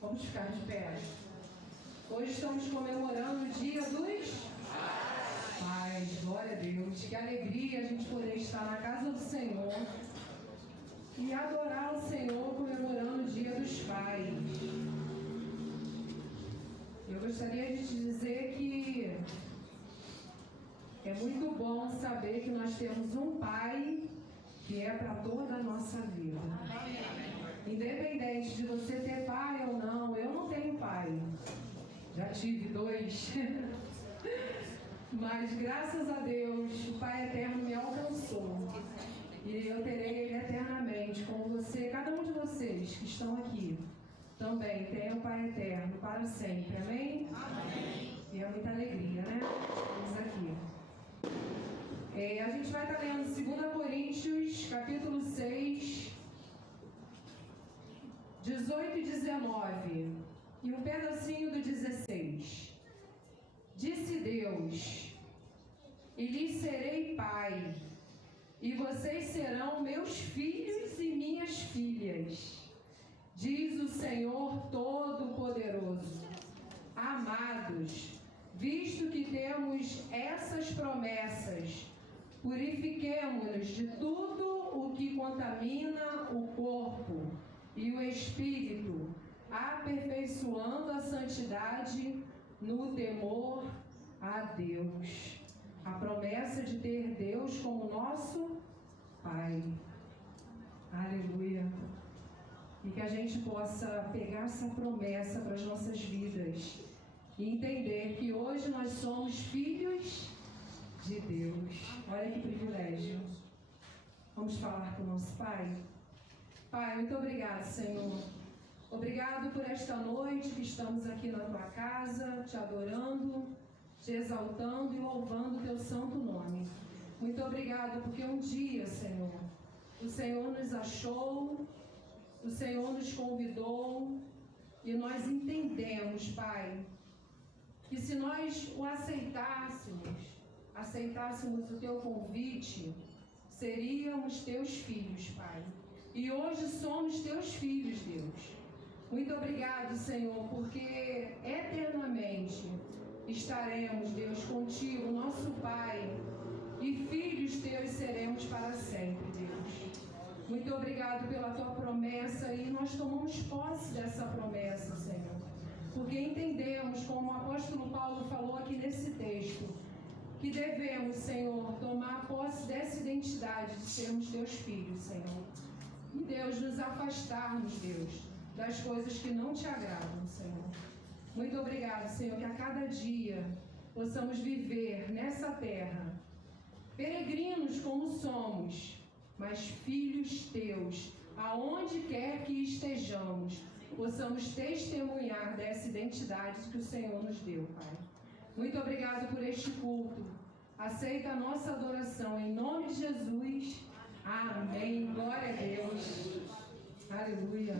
Vamos ficar de pé. Hoje estamos comemorando o Dia dos Pais. Glória a Deus. Que alegria a gente poder estar na casa do Senhor e adorar o Senhor comemorando o Dia dos Pais. Eu gostaria de te dizer que é muito bom saber que nós temos um Pai que é para toda a nossa vida. Independente de você ter pai ou não, eu não tenho pai. Já tive 2. Mas graças a Deus, o Pai Eterno me alcançou. E eu terei Ele eternamente, como você, cada um de vocês que estão aqui, também tem o Pai Eterno para sempre. Amém? Amém. E é muita alegria, né? Estamos aqui. A gente vai estar lendo 2 Coríntios, capítulo 6, 18 e 19, e um pedacinho do 16. Disse Deus: e lhes serei pai, e vocês serão meus filhos e minhas filhas, diz o Senhor Todo-Poderoso. Amados, visto que temos essas promessas, purifiquemo-nos de tudo o que contamina o corpo e o espírito, aperfeiçoando a santidade no temor a Deus. A promessa de ter Deus como nosso Pai. Aleluia. E que a gente possa pegar essa promessa para as nossas vidas e entender que hoje nós somos filhos de Deus. Olha que privilégio. Vamos falar com o nosso Pai? Pai, muito obrigado, Senhor. Obrigado por esta noite que estamos aqui na Tua casa, Te adorando, Te exaltando e louvando o Teu santo nome. Muito obrigado porque um dia, Senhor, o Senhor nos achou, o Senhor nos convidou e nós entendemos, Pai, que se nós o aceitássemos o Teu convite, seríamos Teus filhos, Pai. E hoje somos Teus filhos, Deus. Muito obrigado, Senhor, porque eternamente estaremos, Deus, contigo, nosso Pai, e filhos Teus seremos para sempre, Deus. Muito obrigado pela Tua promessa e nós tomamos posse dessa promessa, Senhor, porque entendemos, como o apóstolo Paulo falou aqui nesse texto, que devemos, Senhor, tomar posse dessa identidade de sermos Teus filhos, Senhor. E, Deus, nos afastarmos, Deus, das coisas que não Te agradam, Senhor. Muito obrigado, Senhor, que a cada dia possamos viver nessa terra, peregrinos como somos, mas filhos Teus, aonde quer que estejamos, possamos testemunhar dessa identidade que o Senhor nos deu, Pai. Muito obrigado por este culto. Aceita a nossa adoração em nome de Jesus. Amém. Glória a Deus. Aleluia.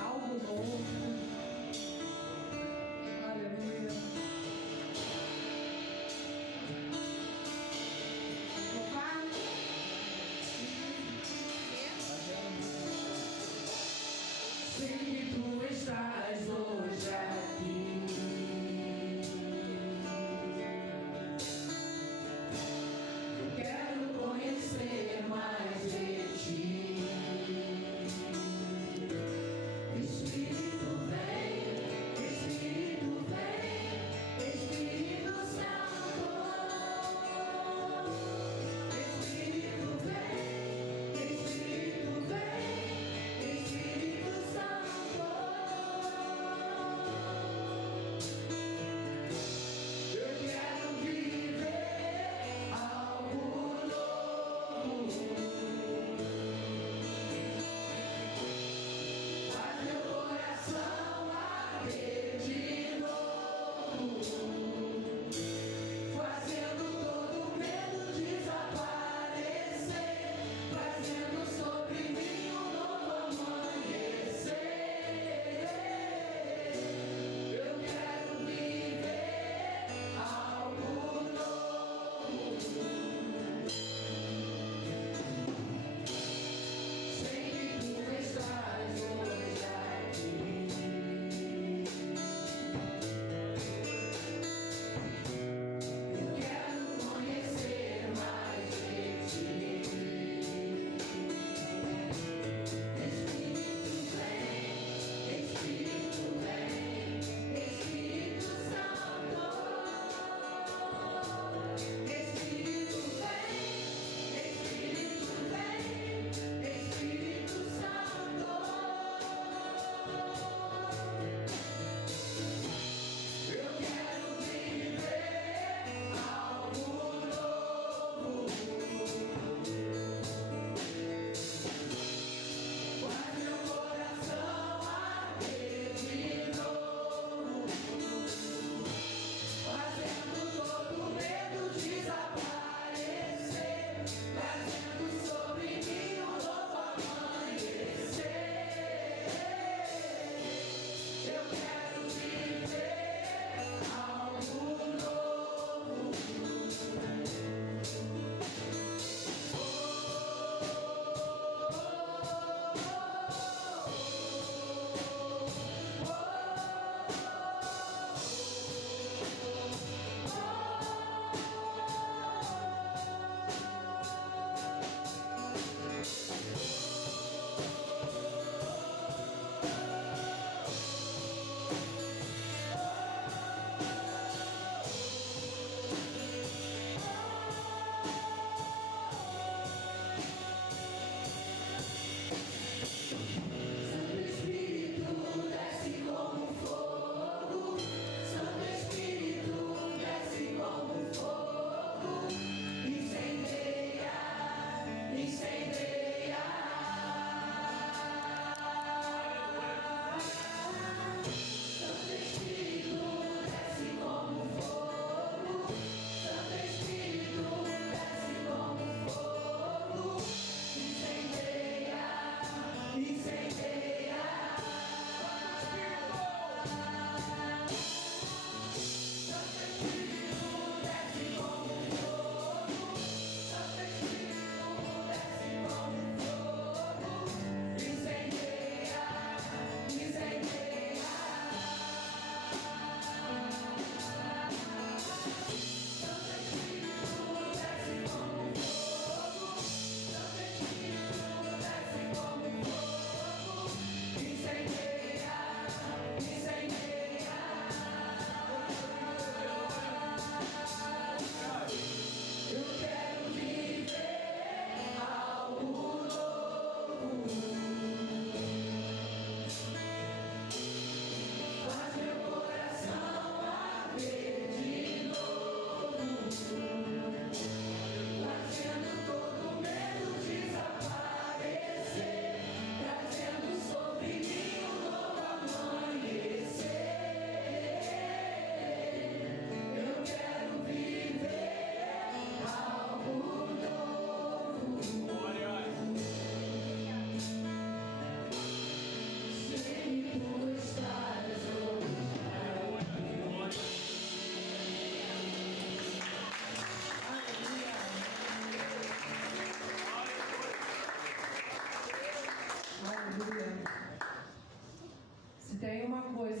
Algo novo. Aleluia. Opa. Sei que Tu estás hoje aqui. Eu quero conhecer mais de Ti.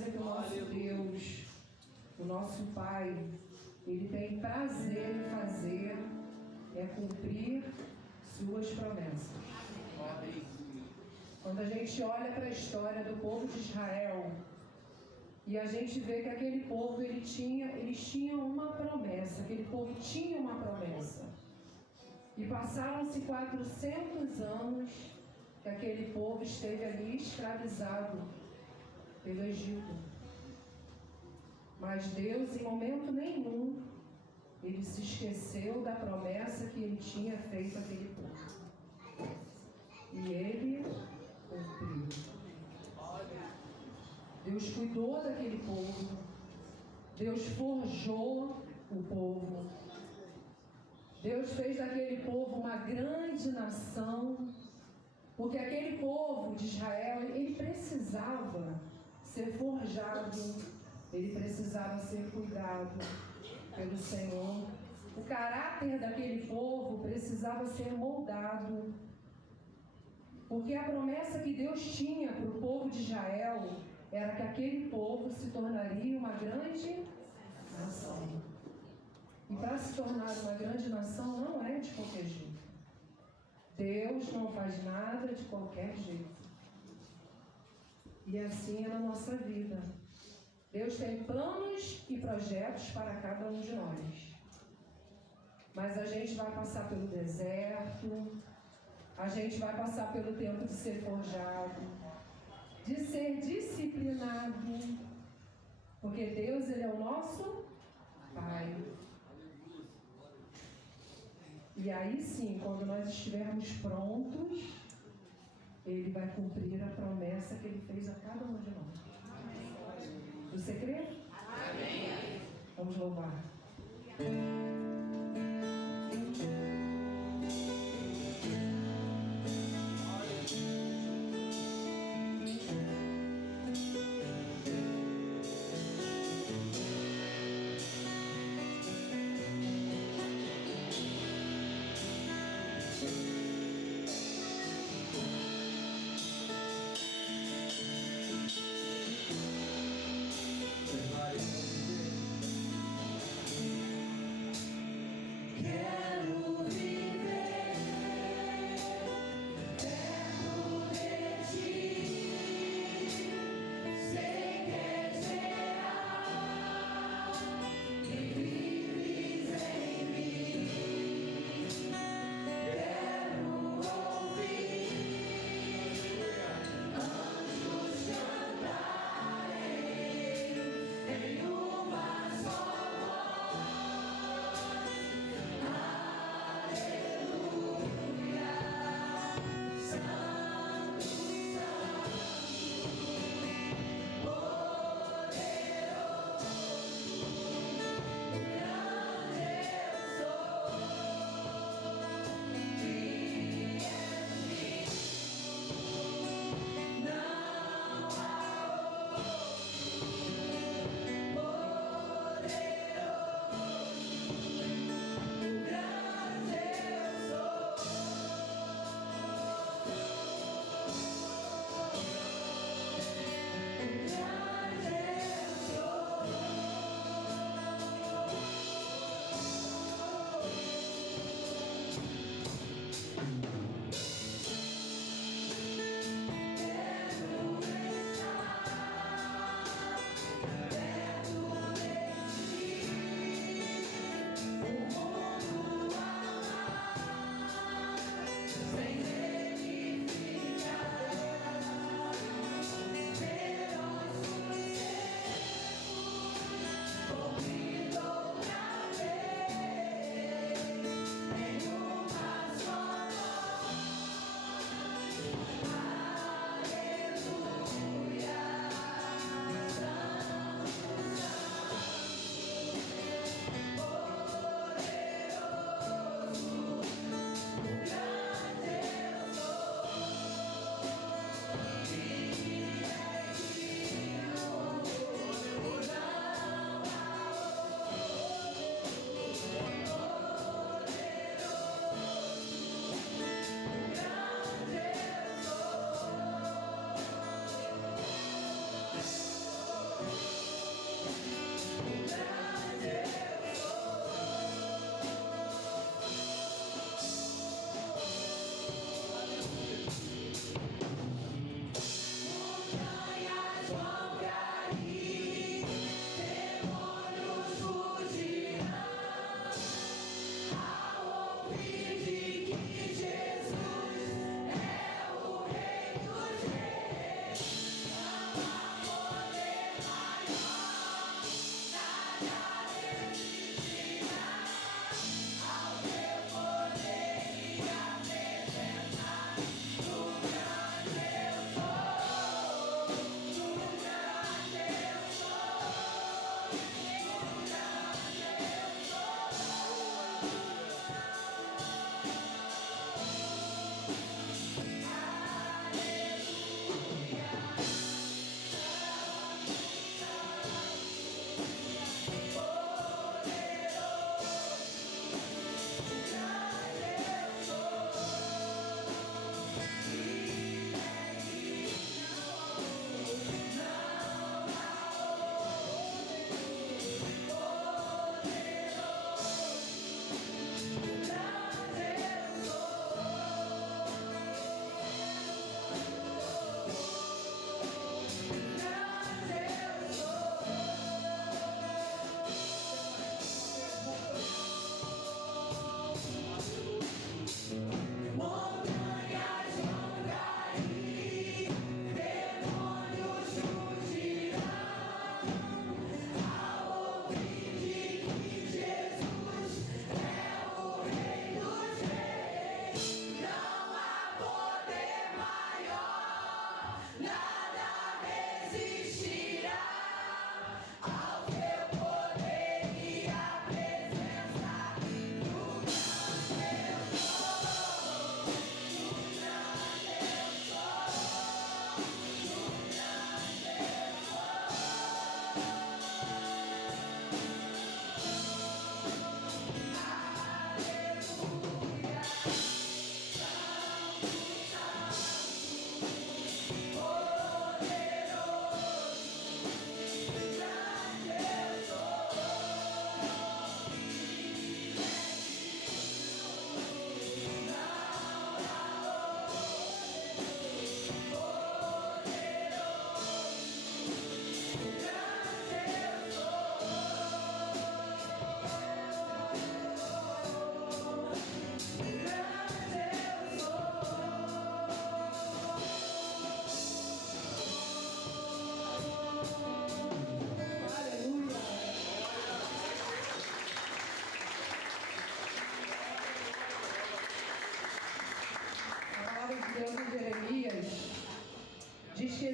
coisa que o nosso Deus, o nosso Pai, Ele tem prazer em fazer é cumprir suas promessas. Quando a gente olha para a história do povo de Israel e a gente vê que aquele povo, eles tinham uma promessa, aquele povo tinha uma promessa. E passaram-se 400 anos que aquele povo esteve ali escravizado pelo Egito. Mas Deus, em momento nenhum, Ele se esqueceu da promessa que Ele tinha feito àquele povo. E Ele cumpriu. Deus cuidou daquele povo. Deus forjou o povo. Deus fez daquele povo uma grande nação. Porque aquele povo de Israel, ele precisava ser forjado, ele precisava ser cuidado pelo Senhor. O caráter daquele povo precisava ser moldado. Porque a promessa que Deus tinha para o povo de Israel era que aquele povo se tornaria uma grande nação. E para se tornar uma grande nação não é de qualquer jeito. Deus não faz nada de qualquer jeito. E assim é na nossa vida. Deus tem planos e projetos para cada um de nós. Mas a gente vai passar pelo deserto, a gente vai passar pelo tempo de ser forjado, de ser disciplinado, porque Deus, Ele é o nosso Pai. E aí sim, quando nós estivermos prontos, Ele vai cumprir a promessa que Ele fez a cada um de nós. Você crê? Amém. Vamos louvar.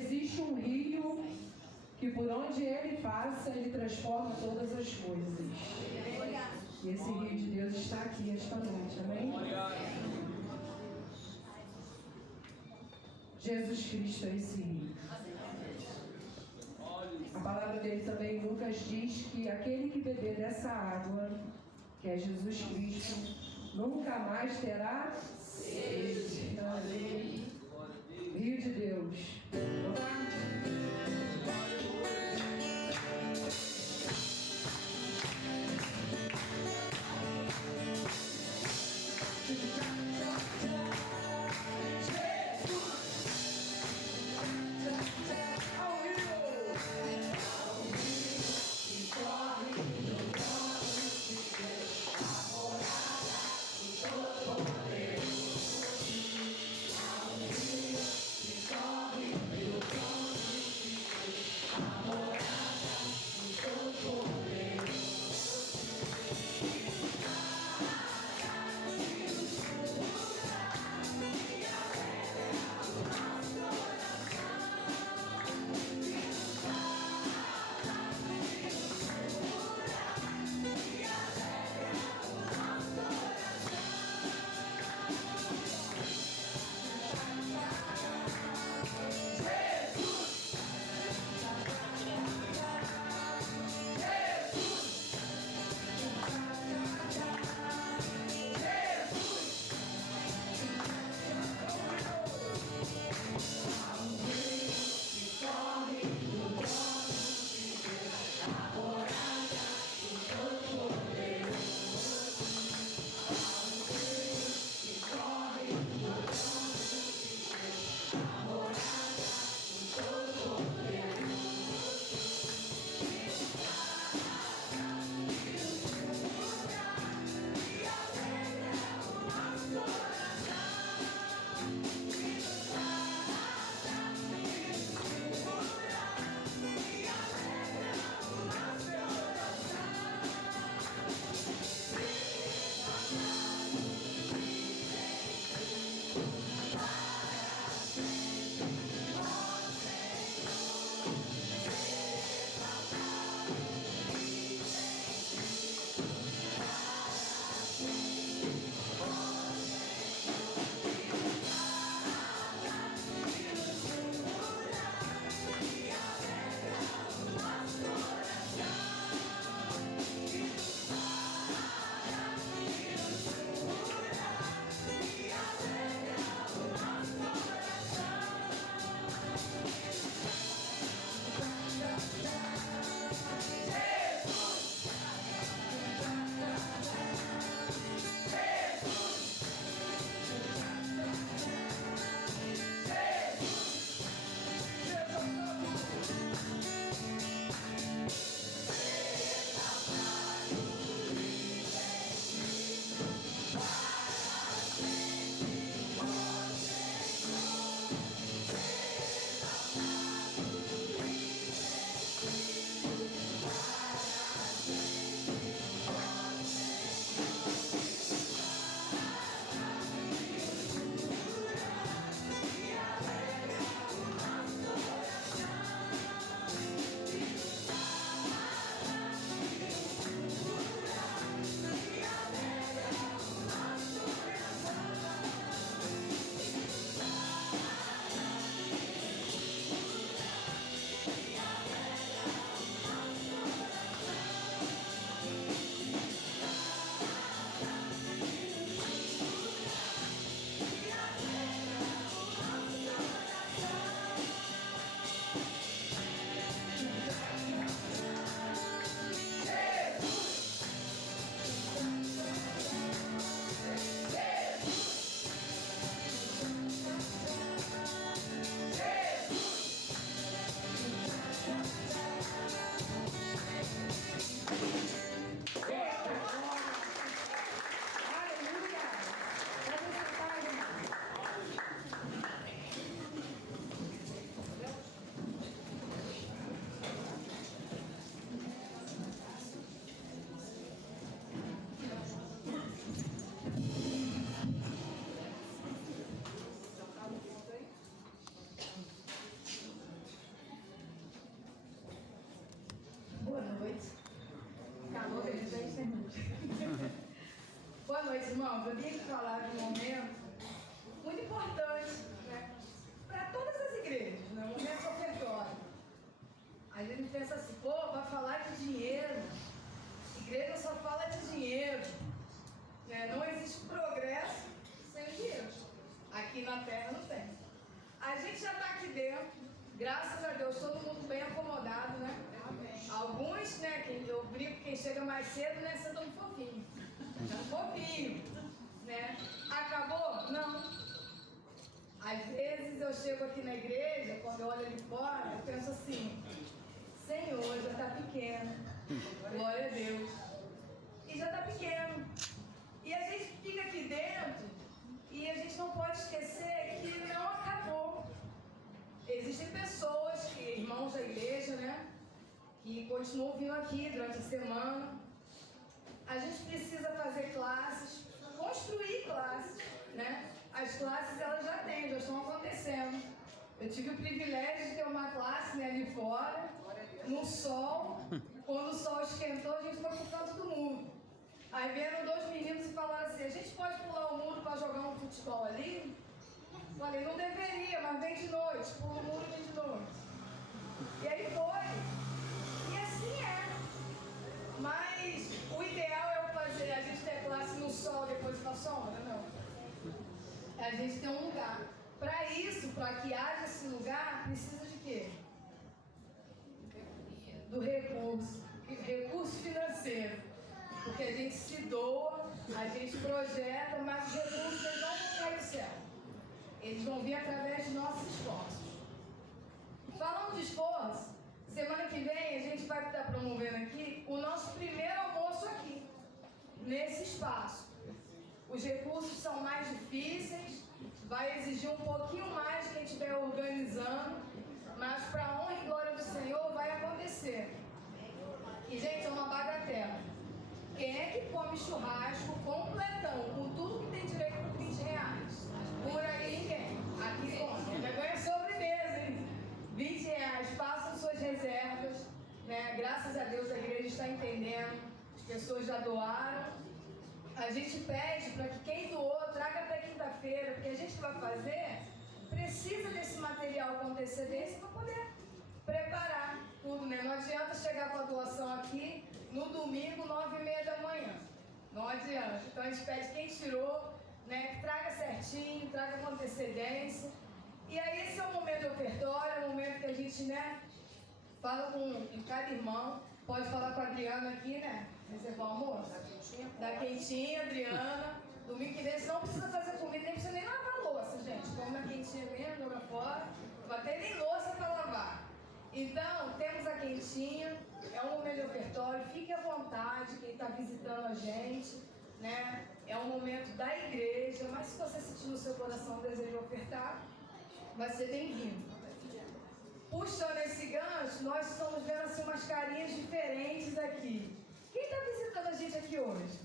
existe um rio que por onde ele passa, ele transforma todas as coisas. E esse rio de Deus está aqui esta noite, amém? Jesus Cristo é esse rio. A palavra dele também em Lucas diz que aquele que beber dessa água, que é Jesus Cristo, nunca mais terá sede. Rio de Deus. Vamos lá? Corre, noite, irmãos. Eu vim aqui falar de um momento muito importante, né? Para todas as igrejas, né? Um momento ofertório. A gente pensa assim, pô, vai falar de dinheiro. Igreja só fala de dinheiro. Né? Não existe progresso sem o dinheiro. Aqui na terra não tem. A gente já está aqui dentro, graças a Deus, todo mundo bem acomodado, né? Alguns, né, eu brinco, quem chega mais cedo, né, senta no fofinho. Fofinho, né? Acabou? Não. Às vezes eu chego aqui na igreja, quando eu olho ali fora, eu penso assim, Senhor, já está pequeno, glória a Deus. E já está pequeno. E a gente fica aqui dentro e a gente não pode esquecer que não acabou. Existem pessoas, irmãos da igreja, né, que continuam vindo aqui durante a semana. A gente precisa fazer classes, construir classes, né? As classes elas já têm, já estão acontecendo. Eu tive o privilégio de ter uma classe, né, ali fora, no sol. Quando o sol esquentou, a gente foi pro canto do muro. Aí vieram 2 meninos e falaram assim, a gente pode pular o muro para jogar um futebol ali? Falei, não deveria, mas vem de noite, pula o muro e vem de noite. E aí foi. E assim é. Mas o ideal é fazer, a gente ter classe no sol depois para a sombra, não. A gente tem um lugar. Para isso, para que haja esse lugar, precisa de quê? Do recurso. Recurso financeiro. Porque a gente se doa, a gente projeta, mas os recursos eles não vão cair do céu. Eles vão vir através de nossos esforços. Falando de esforço, semana que vem a gente vai estar promovendo aqui o nosso primeiro almoço aqui, nesse espaço. Os recursos são mais difíceis, vai exigir um pouquinho mais quem estiver organizando, mas para a honra e glória do Senhor vai acontecer. E, gente, é uma bagatela. Quem é que come churrasco completão, com tudo que tem direito por R$20? Por aí ninguém. Aqui come. Ainda ganha sobremesa, hein? R$20. Façam suas reservas. Né? Graças a Deus a igreja está entendendo. As pessoas já doaram. A gente pede para que quem doou traga até quinta-feira, porque a gente que vai fazer precisa desse material com antecedência para poder preparar tudo, né? Não adianta chegar com a doação aqui no domingo, 9h30 da manhã. Não adianta. Então a gente pede quem tirou, né, que traga certinho, traga com antecedência. E aí esse é o momento de ofertório, é o momento que a gente, né, fala com cada irmão. Pode falar com a Adriana aqui, né? Reservar o almoço? Da quentinha, Adriana. Domingo que vem, você não precisa fazer comida, nem precisa nem lavar louça, gente. Come a quentinha mesmo, joga fora. Não vai ter nem louça para lavar. Então, temos a quentinha, é um momento de ofertório, fique à vontade, quem está visitando a gente, né? É um momento da igreja, mas se você sentir no seu coração o desejo de ofertar, vai ser bem-vindo. Puxando esse gancho, nós estamos vendo assim umas carinhas diferentes aqui. Quem está visitando a gente aqui hoje?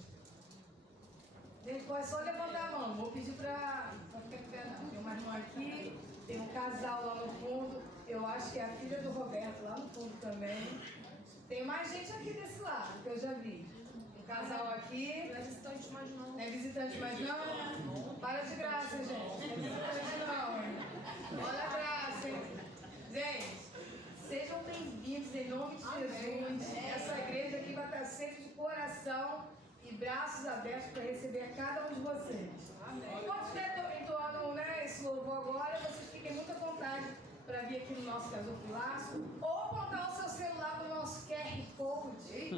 Gente, pode só levantar a mão, vou pedir para ficar de pé não. Tem uma irmã aqui, tem um casal lá no fundo, eu acho que é a filha do Roberto lá no fundo também. Tem mais gente aqui desse lado, que eu já vi. Um casal aqui. Não é visitante mais não. Não é visitante mais não? Para de graça, gente. Não é visitante não, hein? Olha a graça, hein? Gente, sejam bem-vindos em nome de Jesus. Essa igreja aqui vai estar sempre de coração e braços abertos para receber cada um de vocês. Enquanto estiver entoando, né, esse louvor agora, vocês fiquem muito à vontade para vir aqui no nosso gasofilaço ou apontar o seu celular no nosso QR Code que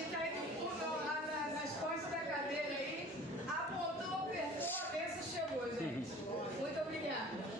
está aí no fundo, nas costas da cadeira aí. Apontou, apertou, a bênção chegou, gente. Muito obrigada.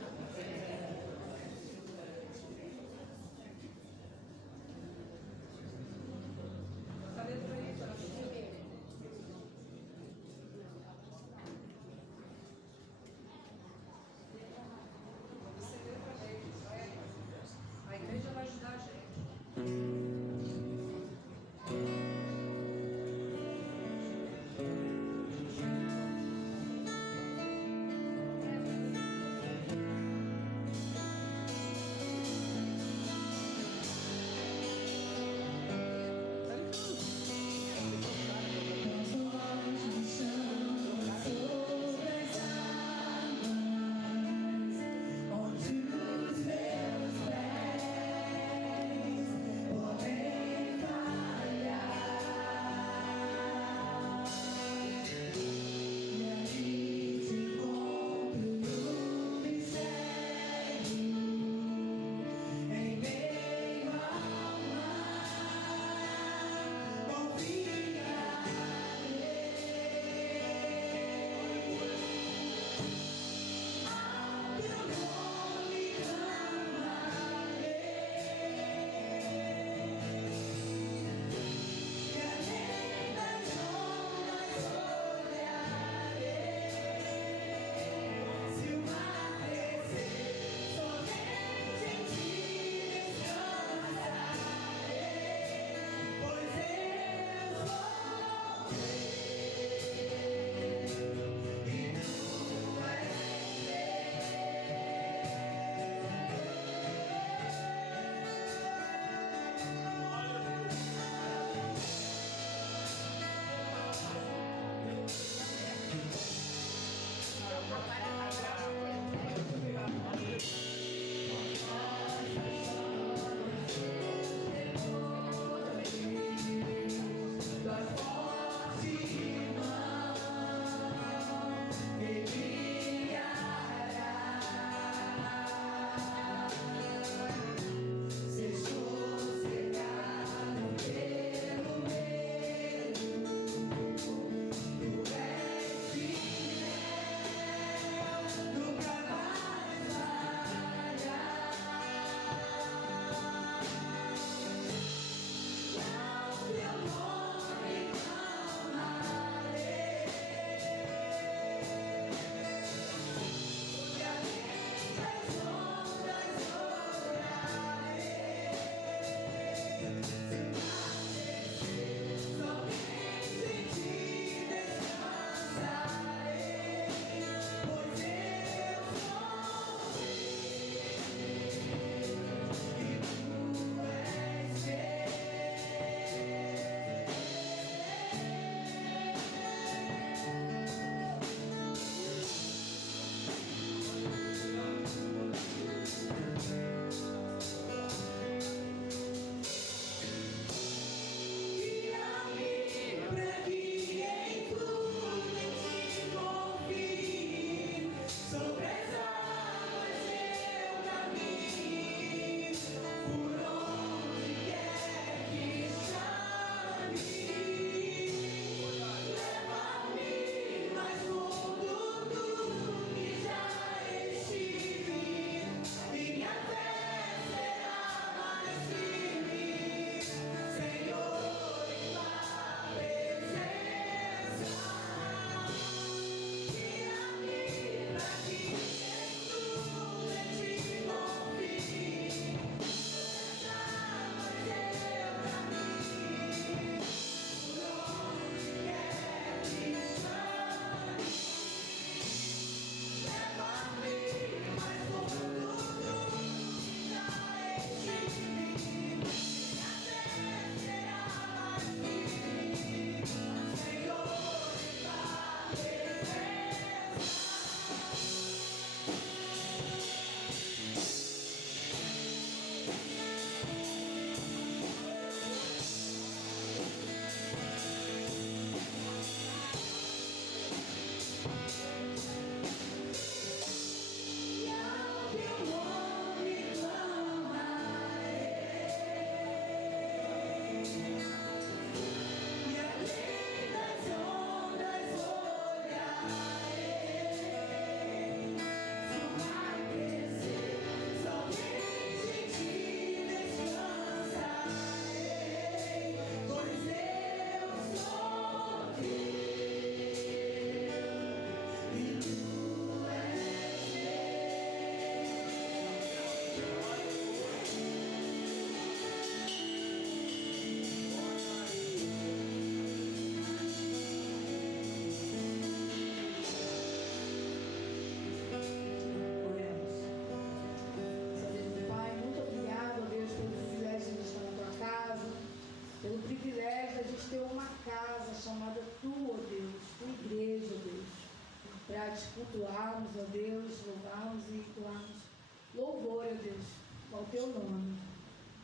Deus, ao teu nome.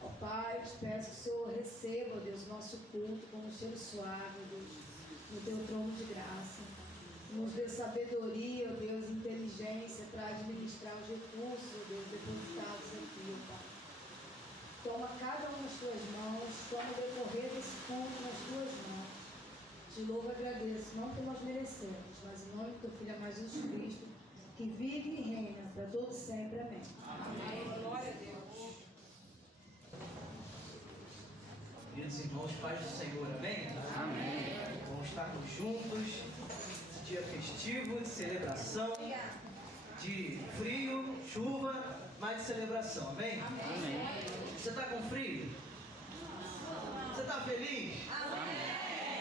Ó Pai, eu te peço que o Senhor receba, ó Deus, o nosso culto como um cheiro suave, ó Deus, no teu trono de graça. Nos dê sabedoria, ó Deus, inteligência para administrar os recursos, ó Deus, depositados aqui, ó Pai. Toma cada um nas tuas mãos, toma o decorrer desse culto nas tuas mãos. Te louvo e agradeço, não que nós merecemos, mas em nome do teu Filho amado Jesus Cristo, que vive e reina para todos sempre. Amém. Amém. Glória a Deus. Queridos irmãos, paz do Senhor, amém? Amém. Vamos estarmos juntos, esse dia festivo, de celebração, de frio, chuva, mas de celebração, amém? Amém. Você está com frio? Você está feliz? Amém.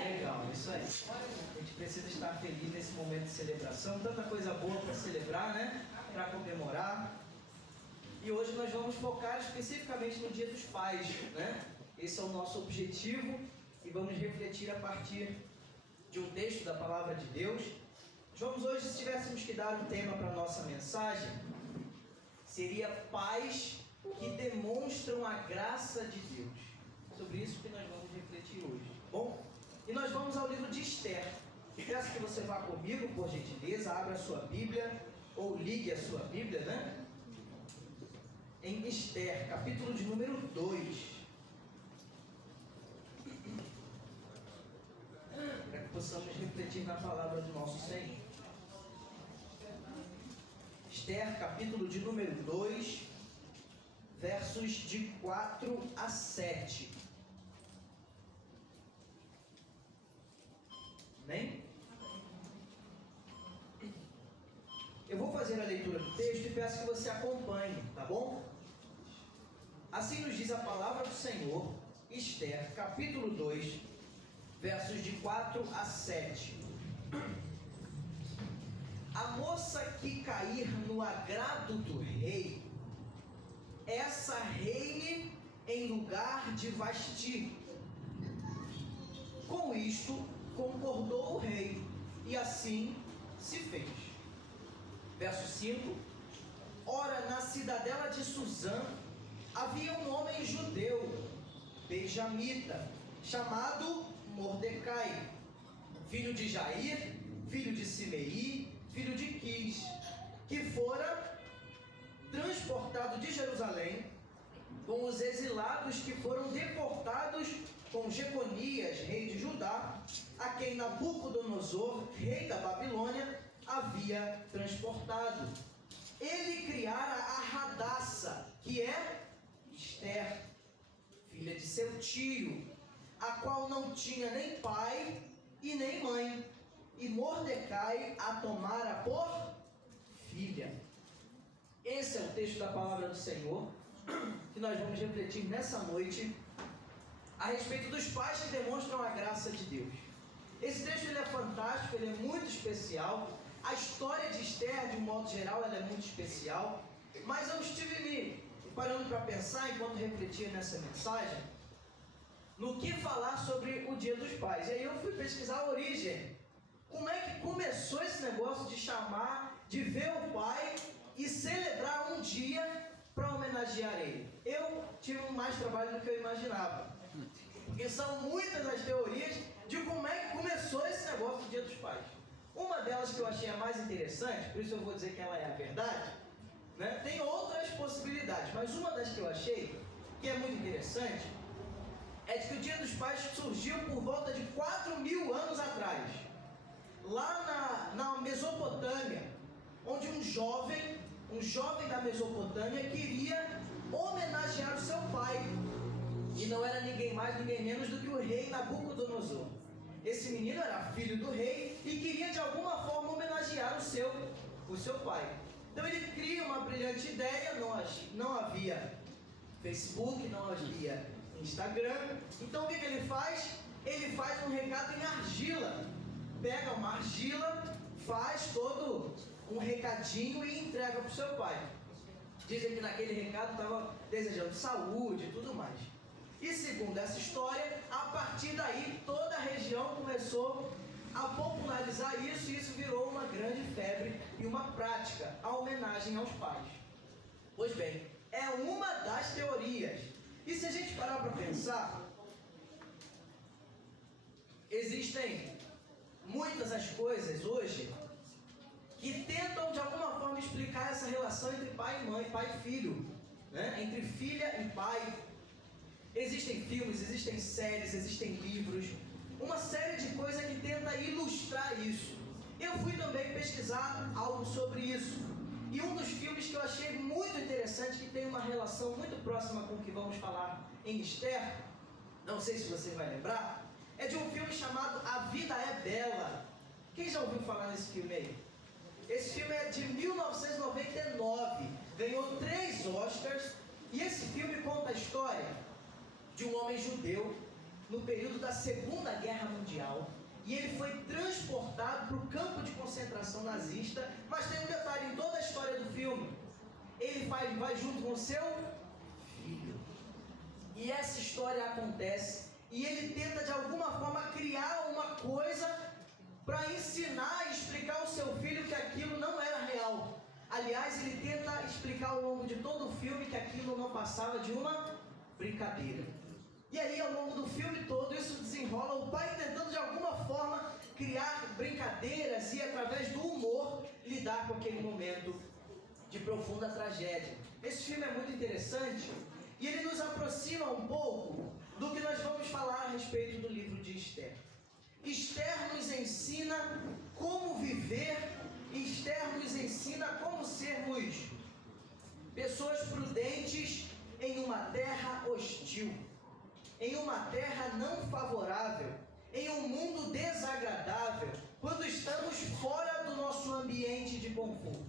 Legal, isso aí. A gente precisa estar feliz nesse momento de celebração, tanta coisa boa para celebrar, né? Para comemorar. E hoje nós vamos focar especificamente no Dia dos Pais, né? Esse é o nosso objetivo e vamos refletir a partir de um texto da Palavra de Deus. Vamos hoje, se tivéssemos que dar um tema para a nossa mensagem, seria pais que demonstram a graça de Deus. Sobre isso que nós vamos refletir hoje, bom? E nós vamos ao livro de Esther. Peço que você vá comigo, por gentileza, abra a sua Bíblia, ou ligue a sua Bíblia, né? Em Esther, capítulo de número 2. Para que possamos refletir na palavra do nosso Senhor. Esther, capítulo de número 2, versos de 4 a 7. Amém? Eu vou fazer a leitura do texto e peço que você acompanhe, tá bom? Assim nos diz a palavra do Senhor, Esther, capítulo 2, versos de 4 a 7. A moça que cair no agrado do rei, essa reine em lugar de Vasti. Com isto concordou o rei, e assim se fez. Verso 5. Ora, na cidadela de Suzã havia um homem judeu, benjamita, chamado Mordecai, filho de Jair, filho de Simei, filho de Quis, que fora transportado de Jerusalém com os exilados que foram deportados com Jeconias, rei de Judá, a quem Nabucodonosor, rei da Babilônia, havia transportado. Ele criara a Radassa, que é Esther, filha de seu tio, a qual não tinha nem pai e nem mãe, e Mordecai a tomara por filha. Esse é o texto da palavra do Senhor, que nós vamos refletir nessa noite, a respeito dos pais que demonstram a graça de Deus. Esse texto ele é fantástico, ele é muito especial. A história de Esther, de um modo geral, ela é muito especial. Mas eu estive me parando para pensar, enquanto refletia nessa mensagem, no que falar sobre o Dia dos Pais. E aí eu fui pesquisar a origem. Como é que começou esse negócio de chamar, de ver o pai e celebrar um dia para homenagear ele? Eu tive mais trabalho do que eu imaginava. Porque são muitas as teorias de como é que começou esse negócio do Dia dos Pais. Uma delas que eu achei a mais interessante, por isso eu vou dizer que ela é a verdade, né? Tem outras possibilidades, mas uma das que eu achei, que é muito interessante, é de que o Dia dos Pais surgiu por volta de 4.000 anos atrás, lá na Mesopotâmia, onde um jovem da Mesopotâmia queria homenagear o seu pai, e não era ninguém mais, ninguém menos do que o rei Nabucodonosor. Esse menino era filho do rei e queria de alguma forma homenagear o seu pai. Então ele cria uma brilhante ideia, não havia Facebook, não havia Instagram. Então o que ele faz? Ele faz um recado em argila. Pega uma argila, faz todo um recadinho e entrega para o seu pai. Dizem que naquele recado estava desejando saúde e tudo mais. E segundo essa história, a partir daí toda a região começou a popularizar isso e isso virou uma grande febre e uma prática, a homenagem aos pais. Pois bem, é uma das teorias. E se a gente parar para pensar, existem muitas as coisas hoje que tentam de alguma forma explicar essa relação entre pai e mãe, pai e filho, né? Entre filha e pai. Existem filmes, existem séries, existem livros, uma série de coisas que tenta ilustrar isso. Eu fui também pesquisar algo sobre isso. E um dos filmes que eu achei muito interessante, que tem uma relação muito próxima com o que vamos falar em Esther, não sei se você vai lembrar, é de um filme chamado A Vida é Bela. Quem já ouviu falar nesse filme aí? Esse filme é de 1999, ganhou 3 Oscars, e esse filme conta a história de um homem judeu no período da Segunda Guerra Mundial, e ele foi transportado para o campo de concentração nazista. Mas tem um detalhe em toda a história do filme: ele vai junto com o seu filho, e essa história acontece, e ele tenta de alguma forma criar uma coisa para ensinar e explicar ao seu filho que aquilo não era real. Aliás, ele tenta explicar ao longo de todo o filme que aquilo não passava de uma brincadeira. E aí, ao longo do filme todo, isso desenrola, o pai tentando de alguma forma criar brincadeiras e, através do humor, lidar com aquele momento de profunda tragédia. Esse filme é muito interessante e ele nos aproxima um pouco do que nós vamos falar a respeito do livro de Esther. Esther nos ensina como viver, Esther nos ensina como sermos pessoas prudentes em uma terra hostil, em uma terra não favorável, em um mundo desagradável, quando estamos fora do nosso ambiente de conforto.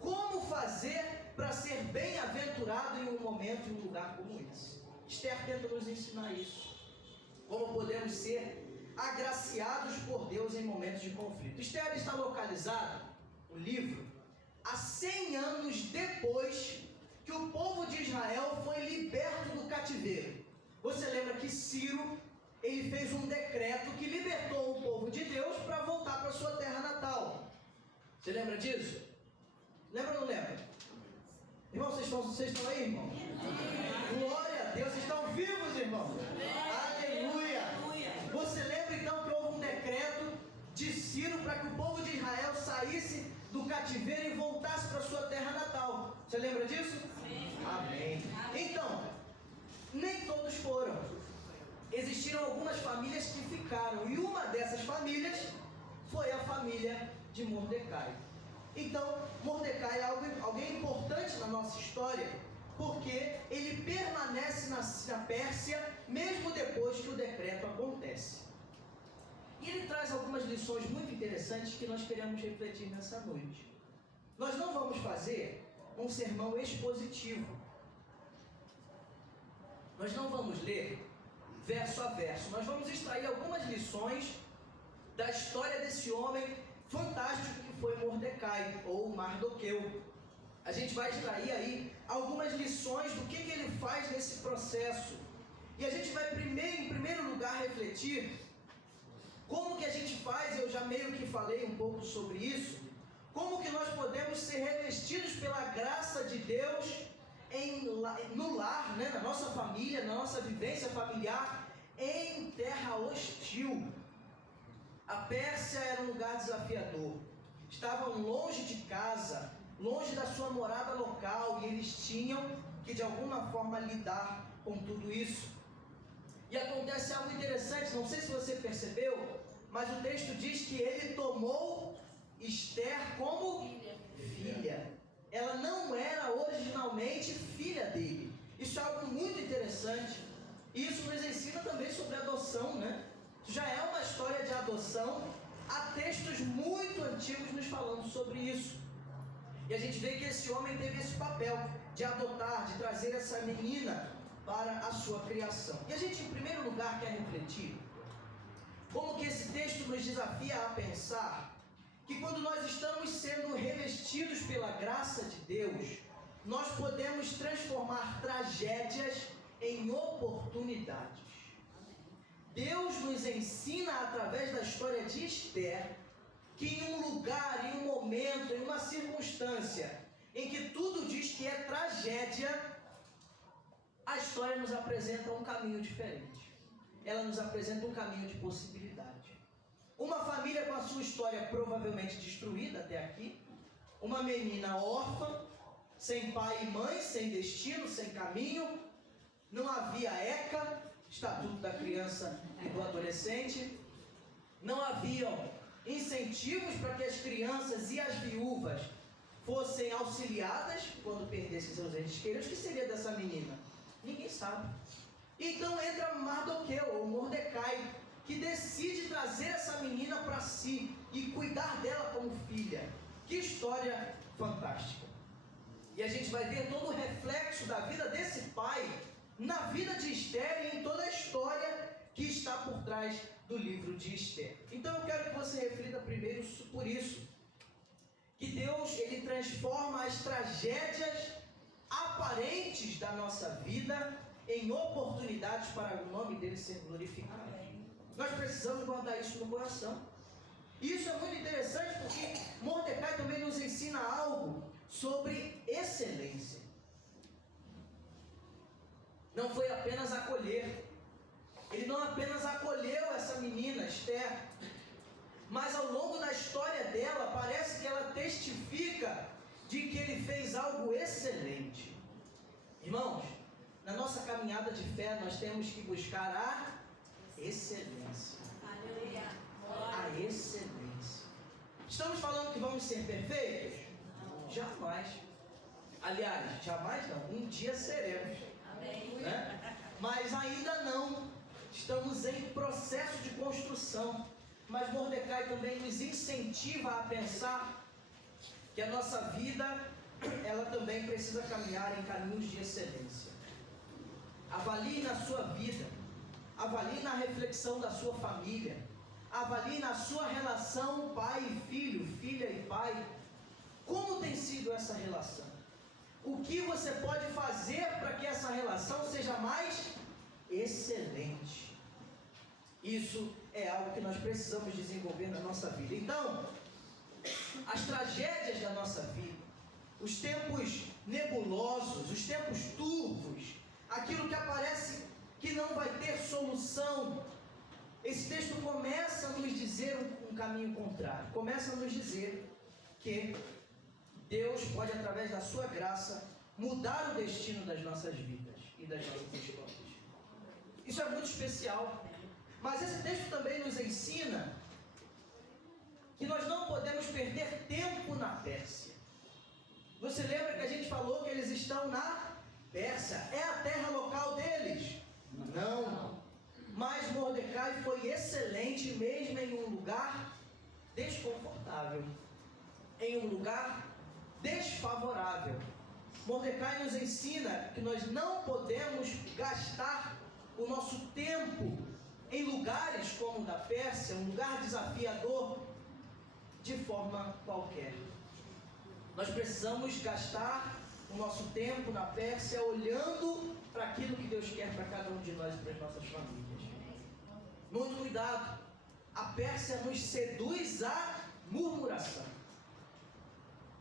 Como fazer para ser bem-aventurado em um momento e um lugar como esse? Esther tenta nos ensinar isso. Como podemos ser agraciados por Deus em momentos de conflito. Esther está localizado, o livro, há 100 anos depois que o povo de Israel foi liberto do cativeiro. Você lembra que Ciro, ele fez um decreto que libertou o povo de Deus para voltar para sua terra natal. Você lembra disso? Lembra ou não lembra? Irmão, vocês estão aí, irmão? Glória a Deus, vocês estão vivos, irmão? Aleluia! Você lembra então que houve um decreto de Ciro para que o povo de Israel saísse do cativeiro e voltasse para sua terra natal. Você lembra disso? Amém. Então, nem todos foram. Existiram algumas famílias que ficaram, e uma dessas famílias foi a família de Mordecai. Então, Mordecai é alguém importante na nossa história, porque ele permanece na Pérsia, mesmo depois que o decreto acontece. E ele traz algumas lições muito interessantes que nós queremos refletir nessa noite. Nós não vamos fazer um sermão expositivo. Nós não vamos ler verso a verso. Nós vamos extrair algumas lições da história desse homem fantástico que foi Mordecai, ou Mardoqueu. A gente vai extrair aí algumas lições do que ele faz nesse processo. E a gente vai em primeiro lugar refletir como que a gente faz, eu já meio que falei um pouco sobre isso, como que nós podemos ser revestidos pela graça de Deus no lar, né, na nossa família, na nossa vivência familiar, em terra hostil. A Pérsia era um lugar desafiador. Estavam longe de casa, longe da sua morada local, e eles tinham que de alguma forma lidar com tudo isso. E acontece algo interessante, não sei se você percebeu, mas o texto diz que ele tomou Esther como filha. Ela não era originalmente filha dele. Isso é algo muito interessante. E isso nos ensina também sobre adoção, né? Já é uma história de adoção. Há textos muito antigos nos falando sobre isso. E a gente vê que esse homem teve esse papel de adotar, de trazer essa menina para a sua criação. E a gente, em primeiro lugar, quer refletir como que esse texto nos desafia a pensar que quando nós estamos sendo revestidos pela graça de Deus, nós podemos transformar tragédias em oportunidades. Deus nos ensina através da história de Esther que em um lugar, em um momento, em uma circunstância em que tudo diz que é tragédia, apresenta um caminho diferente. Ela nos apresenta um caminho de possibilidade. Uma família com a sua história provavelmente destruída até aqui. Uma menina órfã, sem pai e mãe, sem destino, sem caminho. Não havia ECA, Estatuto da Criança e do Adolescente. Não haviam incentivos para que as crianças e as viúvas fossem auxiliadas quando perdessem seus entes queridos. O que seria dessa menina? Ninguém sabe. Então entra Mardoqueu, ou Mordecai, que decide trazer essa menina para si e cuidar dela como filha. Que história fantástica! E a gente vai ver todo o reflexo da vida desse pai na vida de Esther e em toda a história que está por trás do livro de Esther. Então eu quero que você reflita primeiro por isso, que Deus, ele transforma as tragédias aparentes da nossa vida em oportunidades para o nome dele ser glorificado. Nós precisamos guardar isso no coração. E isso é muito interessante porque Mordecai também nos ensina algo sobre excelência. Não foi apenas acolher. Ele não apenas acolheu essa menina, Esther, mas ao longo da história dela, parece que ela testifica de que ele fez algo excelente. Irmãos, na nossa caminhada de fé, nós temos que buscar a excelência. A excelência. Estamos falando que vamos ser perfeitos? Jamais. Aliás, jamais não. Um dia seremos. Né? Mas ainda não. Estamos em processo de construção. Mas Mordecai também nos incentiva a pensar que a nossa vida, ela também precisa caminhar em caminhos de excelência. Avalie na sua vida, avalie na reflexão da sua família, avalie na sua relação pai e filho, filha e pai. Como tem sido essa relação? O que você pode fazer para que essa relação seja mais excelente? Isso é algo que nós precisamos desenvolver na nossa vida. Então, as tragédias da nossa vida, os tempos nebulosos, os tempos turvos, aquilo que aparece que não vai ter solução, esse texto começa a nos dizer um caminho contrário. Começa a nos dizer que Deus pode, através da sua graça, mudar o destino das nossas vidas e das nossas histórias. Isso é muito especial. Mas esse texto também nos ensina que nós não podemos perder tempo na Pérsia. Você lembra que a gente falou que eles estão na Pérsia? É a terra local deles? Não. Mas Mordecai foi excelente mesmo em um lugar desconfortável, em um lugar desfavorável. Mordecai nos ensina que nós não podemos gastar o nosso tempo em lugares como o da Pérsia, um lugar desafiador, de forma qualquer. Nós precisamos gastar o nosso tempo na Pérsia olhando para aquilo que Deus quer para cada um de nós e para as nossas famílias. Muito cuidado. A Pérsia nos seduz a murmuração.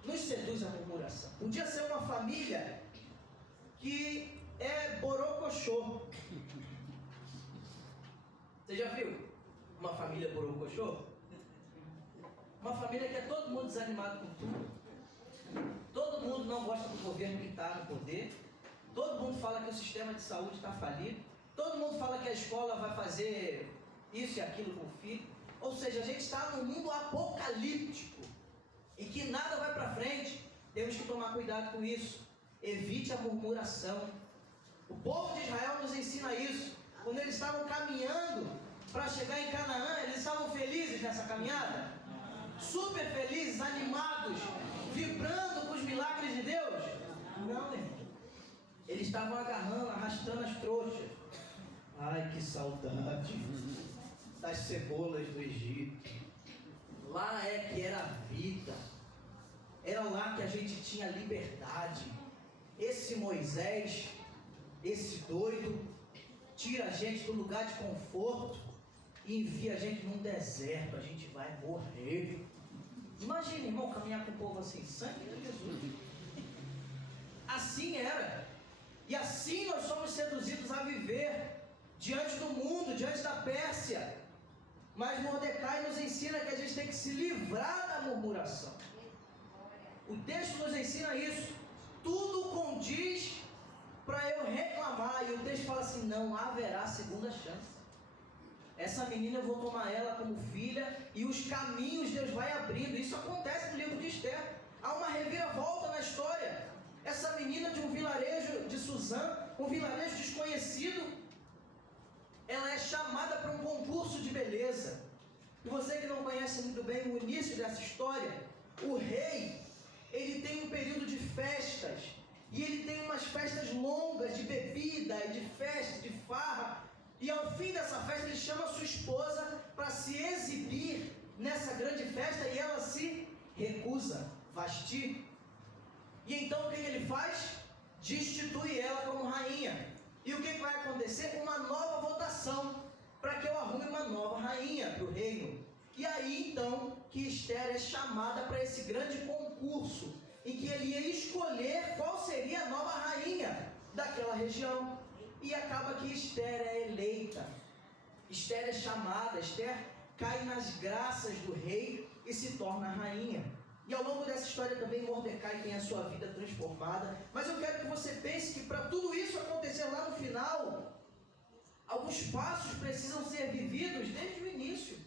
Nos seduz a murmuração. Podia ser uma família que é borocochô. Você já viu uma família borocochô? Uma família que é todo mundo desanimado com tudo. Todo mundo não gosta do governo que está no poder. Todo mundo fala que o sistema de saúde está falido. Todo mundo fala que a escola vai fazer isso e aquilo com o filho. Ou seja, a gente está num mundo apocalíptico e que nada vai para frente. Temos que tomar cuidado com isso. Evite a murmuração. O povo de Israel nos ensina isso. Quando eles estavam caminhando para chegar em Canaã, eles estavam felizes nessa caminhada? Super felizes, animados, vibrando com os milagres de Deus? Não, irmão. Eles estavam agarrando, arrastando as trouxas. Ai, que saudade das cebolas do Egito. Lá é que era a vida. Era lá que a gente tinha liberdade. Esse Moisés, esse doido, tira a gente do lugar de conforto e envia a gente num deserto. A gente vai morrer. Imagina, irmão, caminhar com o povo assim, sangue de Jesus. Assim era. E assim nós somos seduzidos a viver diante do mundo, diante da Pérsia. Mas Mordecai nos ensina que a gente tem que se livrar da murmuração. O texto nos ensina isso. Tudo condiz para eu reclamar. E o texto fala assim, não haverá segunda chance. Essa menina eu vou tomar ela como filha e os caminhos Deus vai abrindo. Isso acontece no livro de Esther. Há uma reviravolta na história. Essa menina de um vilarejo de Suzã, um vilarejo desconhecido, ela é chamada para um concurso de beleza. E você que não conhece muito bem o início dessa história, o rei, ele tem um período de festas. E ele tem umas festas longas de bebida, de festa, de farra. E ao fim dessa festa ele chama sua esposa para se exibir nessa grande festa e ela se recusa, Vasti. E então o que ele faz? Destitui ela como rainha. E o que vai acontecer? Uma nova votação para que eu arrume uma nova rainha para o reino. E aí então que Esther é chamada para esse grande concurso em que ele ia escolher qual seria a nova rainha daquela região. E acaba que Esther é eleita. Esther é chamada, Esther cai nas graças do rei e se torna rainha. E ao longo dessa história também Mordecai tem a sua vida transformada. Mas eu quero que você pense que para tudo isso acontecer lá no final, alguns passos precisam ser vividos desde o início.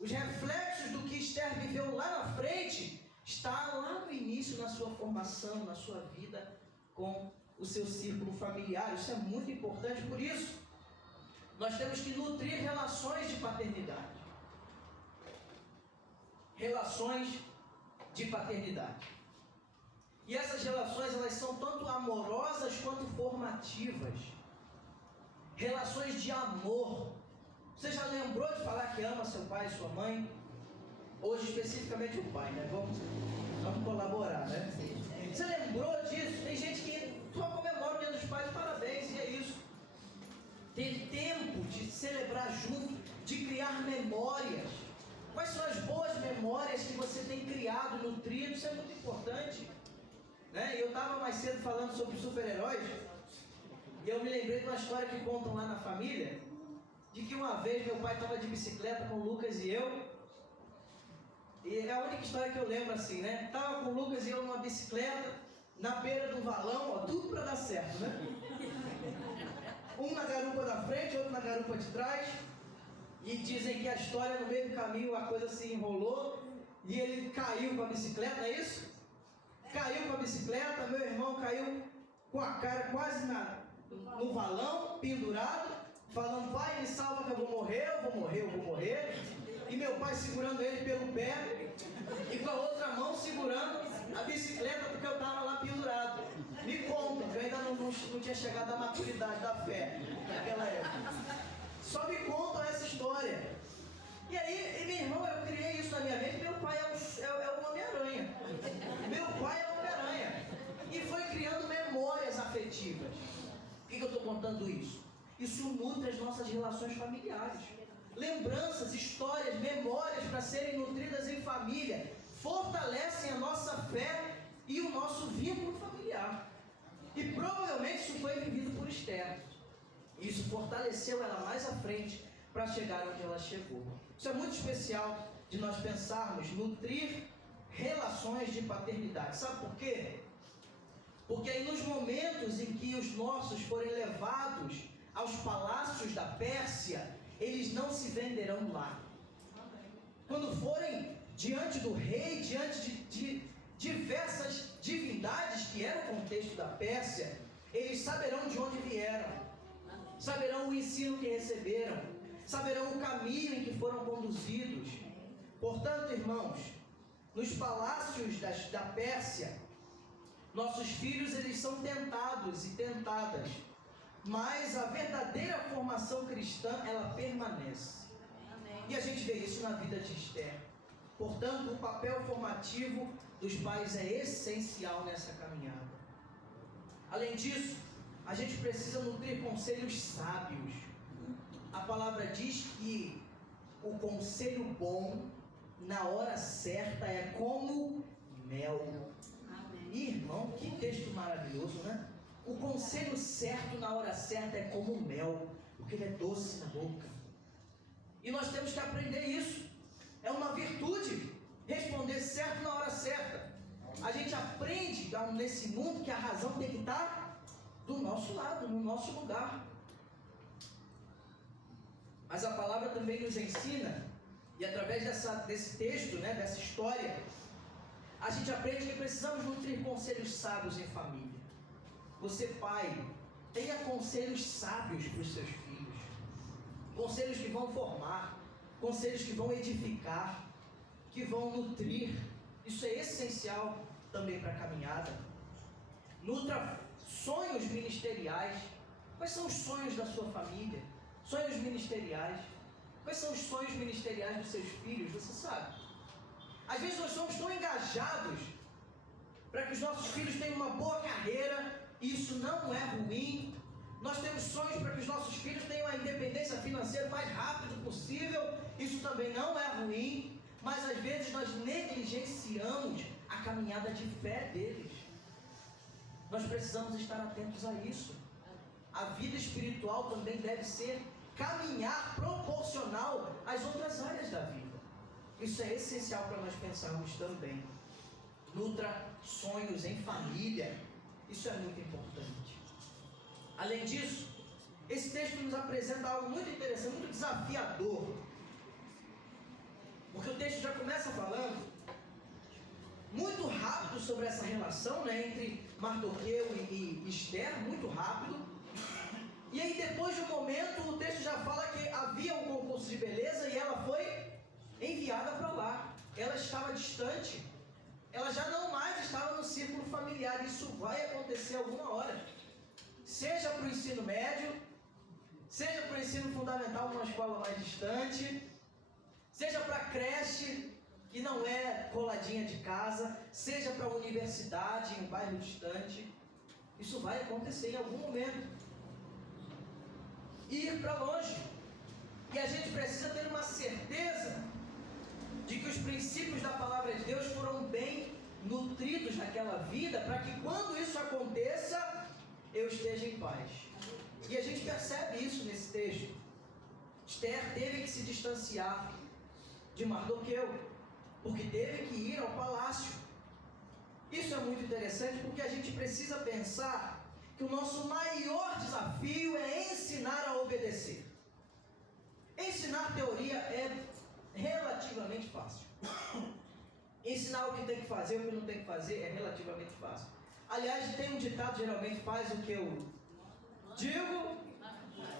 Os reflexos do que Esther viveu lá na frente está lá no início na sua formação, na sua vida com o seu círculo familiar. Isso é muito importante. Por isso, nós temos que nutrir relações de paternidade. Relações de paternidade. E essas relações, elas são tanto amorosas quanto formativas. Relações de amor. Você já lembrou de falar que ama seu pai e sua mãe? Hoje, especificamente o pai, né? Vamos colaborar, né? Você lembrou disso? Tem gente que só comemora o Dia dos Pais, parabéns, e é isso. Ter tempo de celebrar junto, de criar memórias. Quais são as boas memórias que você tem criado, nutrido? Isso é muito importante. Né? Eu estava mais cedo falando sobre super-heróis, e eu me lembrei de uma história que contam lá na família, de que uma vez meu pai estava de bicicleta com o Lucas e eu, e é a única história que eu lembro assim, né? Estava com o Lucas e eu numa bicicleta, na beira do valão, ó, tudo para dar certo, né? Um na garupa da frente, outro na garupa de trás. E dizem que a história, no meio do caminho, a coisa se enrolou e ele caiu com a bicicleta, não é isso? Caiu com a bicicleta, meu irmão caiu com a cara quase no valão, pendurado, falando, pai, me salva que eu vou morrer, eu vou morrer, eu vou morrer. E meu pai segurando ele pelo pé e com a outra mão segurando a bicicleta porque eu estava lá pendurado. Me conta, eu ainda não tinha chegado à maturidade da fé naquela época. Só me contam essa história. E aí, meu irmão, eu criei isso na minha mente. Meu pai é o Homem-Aranha. Meu pai é o Homem-Aranha. E foi criando memórias afetivas. Por que eu estou contando isso? Isso nutre as nossas relações familiares. Lembranças, histórias, memórias para serem nutridas em família fortalecem a nossa fé e o nosso vínculo familiar. E provavelmente isso foi vivido por Esther. Isso fortaleceu ela mais à frente para chegar onde ela chegou. Isso é muito especial de nós pensarmos, nutrir relações de paternidade. Sabe por quê? Porque aí nos momentos em que os nossos forem levados aos palácios da Pérsia, eles não se venderão lá. Quando forem diante do rei, diante de diversas divindades que era o contexto da Pérsia, eles saberão de onde vieram, saberão o ensino que receberam, saberão o caminho em que foram conduzidos. Portanto, irmãos, nos palácios da Pérsia, nossos filhos eles são tentados e tentadas, mas a verdadeira formação cristã ela permanece. E a gente vê isso na vida de Esther. Portanto, o papel formativo dos pais é essencial nessa caminhada. Além disso, a gente precisa nutrir conselhos sábios. A palavra diz que o conselho bom, na hora certa, é como mel. Amém. Irmão, que texto maravilhoso, né? O conselho certo na hora certa é como mel, porque ele é doce na boca. E nós temos que aprender isso. É uma virtude responder certo na hora certa. A gente aprende nesse mundo que a razão tem que estar do nosso lado, no nosso lugar. Mas a palavra também nos ensina, e através desse texto, dessa história, a gente aprende que precisamos nutrir conselhos sábios em família. Você, pai, tenha conselhos sábios para os seus filhos. Conselhos que vão formar, conselhos que vão edificar, que vão nutrir. Isso é essencial também para a caminhada. Nutra sonhos ministeriais. Quais são os sonhos da sua família? Sonhos ministeriais. Quais são os sonhos ministeriais dos seus filhos? Você sabe. Às vezes nós somos tão engajados para que os nossos filhos tenham uma boa carreira. Isso não é ruim. Nós temos sonhos para que os nossos filhos tenham a independência financeira o mais rápido possível. Isso também não é ruim. Mas às vezes nós negligenciamos a caminhada de fé deles. Nós precisamos estar atentos a isso. A vida espiritual também deve ser caminhar proporcional às outras áreas da vida. Isso é essencial para nós pensarmos também. Nutra sonhos em família. Isso é muito importante. Além disso, esse texto nos apresenta algo muito interessante, muito desafiador. Porque o texto já começa falando muito rápido sobre essa relação, entre Mardoqueu e Esther, muito rápido. E aí depois de um momento o texto já fala que havia um concurso de beleza e ela foi enviada para lá. Ela estava distante. Ela já não mais estava no círculo familiar. Isso vai acontecer alguma hora. Seja para o ensino médio, seja para o ensino fundamental numa escola mais distante, seja para a creche, que não é coladinha de casa, seja para a universidade, em um bairro distante. Isso vai acontecer em algum momento. E ir para longe. E a gente precisa ter uma certeza de que os princípios da palavra de Deus foram bem nutridos naquela vida, para que quando isso aconteça, eu esteja em paz. E a gente percebe isso nesse texto. Esther teve que se distanciar de Mardoqueu, porque teve que ir ao palácio. Isso é muito interessante, porque a gente precisa pensar que o nosso maior desafio é ensinar a obedecer. Ensinar teoria é relativamente fácil. Ensinar o que tem que fazer, o que não tem que fazer é relativamente fácil. Aliás, tem um ditado, geralmente faz o que eu digo,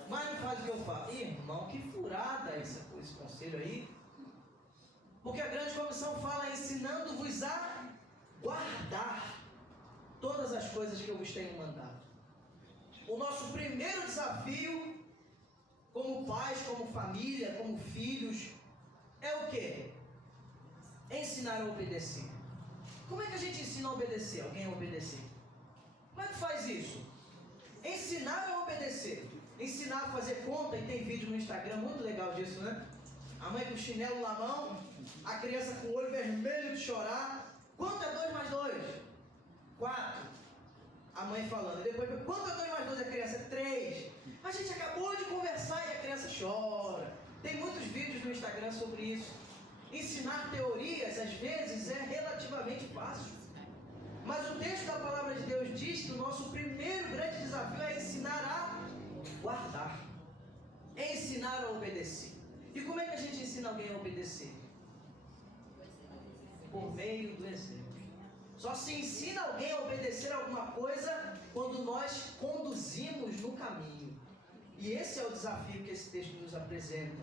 mas não faz o que eu faço. Irmão, que furada esse conselho aí. Porque a grande comissão fala ensinando-vos a guardar todas as coisas que eu vos tenho mandado. O nosso primeiro desafio, como pais, como família, como filhos, é o quê? Ensinar a obedecer. Como é que a gente ensina a obedecer? Alguém a obedecer? Como é que faz isso? Ensinar a obedecer. Ensinar a fazer conta, e tem vídeo no Instagram muito legal disso, né? A mãe com o chinelo na mão, a criança com o olho vermelho de chorar. Quanto é 2 mais 2? 4. A mãe falando. E depois, quanto é 2 mais 2? A criança, 3. A gente acabou de conversar e a criança chora. Tem muitos vídeos no Instagram sobre isso. Ensinar teorias, às vezes, é relativamente fácil. Mas o texto da palavra de Deus diz que o nosso primeiro grande desafio é ensinar a guardar. É ensinar a obedecer. E como é que a gente ensina alguém a obedecer? Por meio do exemplo. Só se ensina alguém a obedecer alguma coisa quando nós conduzimos no caminho. E esse é o desafio que esse texto nos apresenta.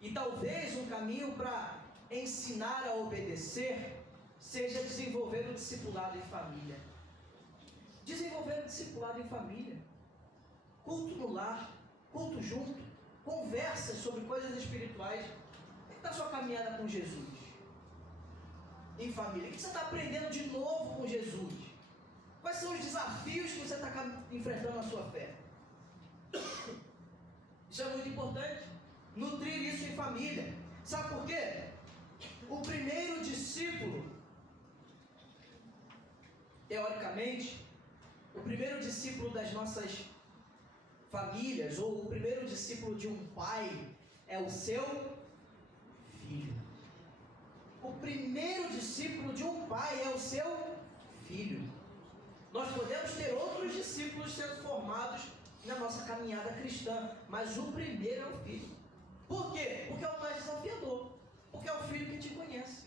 E talvez um caminho para ensinar a obedecer seja desenvolver o discipulado em família. Desenvolver o discipulado em família. Culto no lar, culto junto, conversas sobre coisas espirituais. Como é que está a sua caminhada com Jesus? Em família. O que você está aprendendo de novo com Jesus? Quais são os desafios que você está enfrentando na sua fé? Isso é muito importante. Nutrir isso em família. Sabe por quê? O primeiro discípulo, teoricamente, o primeiro discípulo das nossas famílias, ou o primeiro discípulo de um pai, é o seu filho. O primeiro discípulo de um pai é o seu filho. Nós podemos ter outros discípulos sendo formados na nossa caminhada cristã, mas o primeiro é o filho. Por quê? Porque é o mais desafiador, porque é o filho que te conhece.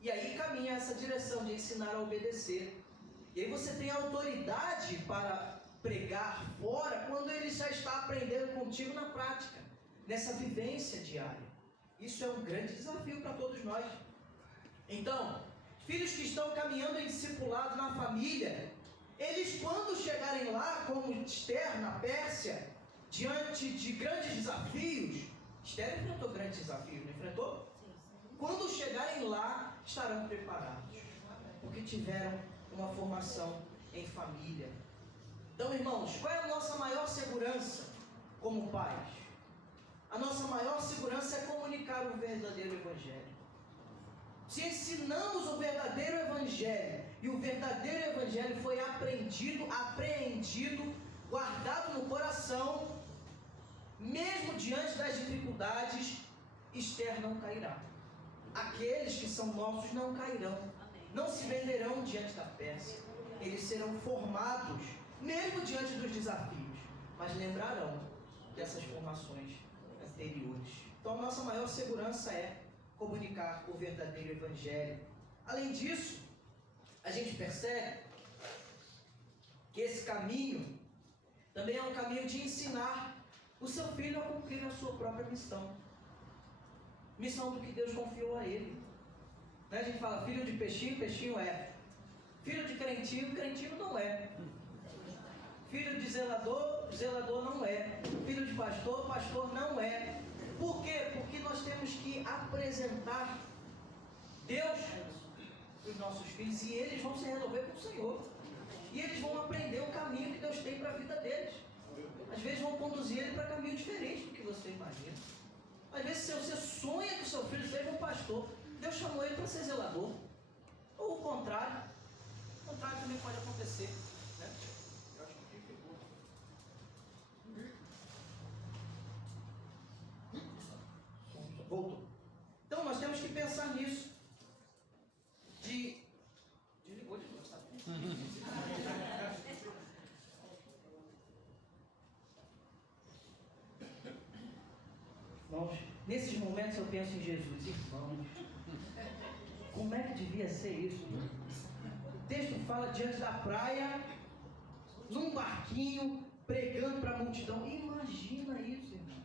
E aí caminha essa direção de ensinar a obedecer. E aí você tem autoridade para pregar fora quando ele já está aprendendo contigo na prática, nessa vivência diária. Isso é um grande desafio para todos nós. Então, filhos que estão caminhando em discipulado na família, eles quando chegarem lá, como Esther na Pérsia, diante de grandes desafios, Esther enfrentou grandes desafios, não enfrentou? Quando chegarem lá, estarão preparados, porque tiveram uma formação em família. Então, irmãos, qual é a nossa maior segurança como pais? A nossa maior segurança é comunicar o verdadeiro Evangelho. Se ensinamos o verdadeiro Evangelho, e o verdadeiro Evangelho foi aprendido, apreendido, guardado no coração, mesmo diante das dificuldades, Esther não cairá. Aqueles que são nossos não cairão, não se venderão diante da Pérsia. Eles serão formados, mesmo diante dos desafios, mas lembrarão dessas formações anteriores. Então a nossa maior segurança é comunicar o verdadeiro Evangelho. Além disso, a gente percebe que esse caminho também é um caminho de ensinar o seu filho a cumprir a sua própria missão. Missão do que Deus confiou a ele. A gente fala filho de peixinho, peixinho é. Filho de crentinho, crentinho não é. Filho de zelador, zelador não é. Filho de pastor, pastor não é. Por quê? Porque nós temos que apresentar Deus para os nossos filhos e eles vão se resolver com o Senhor. E eles vão aprender o caminho que Deus tem para a vida deles. Às vezes vão conduzir ele para caminho diferente do que você imagina. Às vezes você sonha que o seu filho seja um pastor, Deus chamou ele para ser zelador. Ou o contrário. O contrário também pode acontecer, né? Eu acho que pegou. Voltou. Então nós temos que pensar nisso. Desligou de novo, sabe? Irmãos, nesses momentos eu penso em Jesus. Irmãos, como é que devia ser isso? O texto fala diante da praia, num barquinho, pregando para a multidão. Imagina isso, irmão.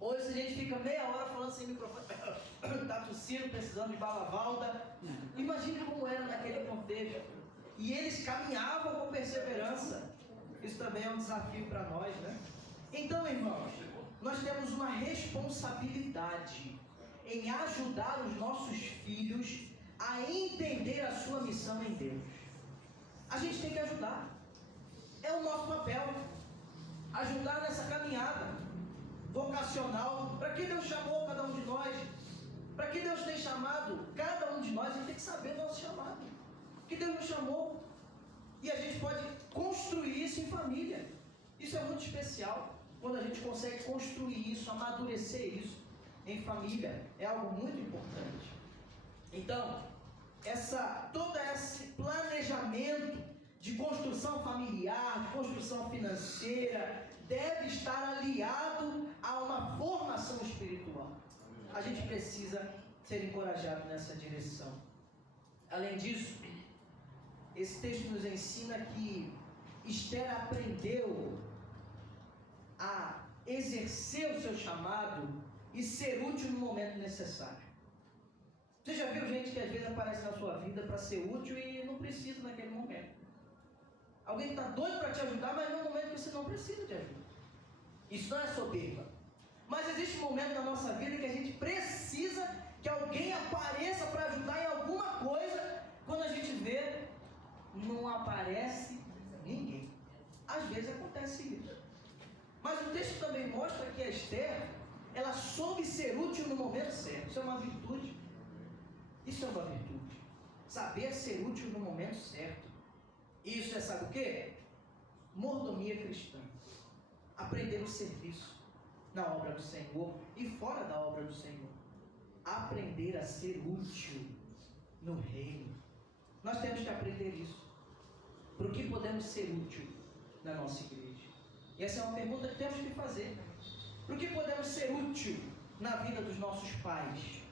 Hoje a gente fica meia hora falando sem microfone, está tossindo, precisando de balavalda. Imagina como era naquele contexto. E eles caminhavam com perseverança. Isso também é um desafio para nós, né? Então, irmãos, nós temos uma responsabilidade em ajudar os nossos filhos a entender a sua missão em Deus. A gente tem que ajudar. É o nosso papel. Ajudar nessa caminhada vocacional. Para que Deus chamou cada um de nós? Para que Deus tem chamado cada um de nós? A gente tem que saber o nosso chamado. Que Deus nos chamou. E a gente pode construir isso em família. Isso é muito especial. Quando a gente consegue construir isso, amadurecer isso em família, é algo muito importante. Então, todo esse planejamento de construção familiar, de construção financeira, deve estar aliado a uma formação espiritual. A gente precisa ser encorajado nessa direção. Além disso, esse texto nos ensina que Esther aprendeu a exercer o seu chamado e ser útil no momento necessário. Você já viu gente que às vezes aparece na sua vida para ser útil e não precisa naquele momento? Alguém está doido para te ajudar, mas no momento que você não precisa de ajuda. Isso não é soberba. Mas existe um momento na nossa vida que a gente precisa que alguém apareça para ajudar em alguma coisa. Quando a gente vê, não aparece ninguém. Às vezes acontece isso. Mas o texto também mostra que a Esther, ela soube ser útil no momento certo. Isso é uma virtude. Isso é uma virtude. Saber ser útil no momento certo. Isso é, sabe o quê? Mordomia cristã. Aprender o serviço na obra do Senhor e fora da obra do Senhor. Aprender a ser útil no reino. Nós temos que aprender isso. Para o que podemos ser útil na nossa igreja? E essa é uma pergunta que temos que fazer. Para o que podemos ser útil na vida dos nossos pais?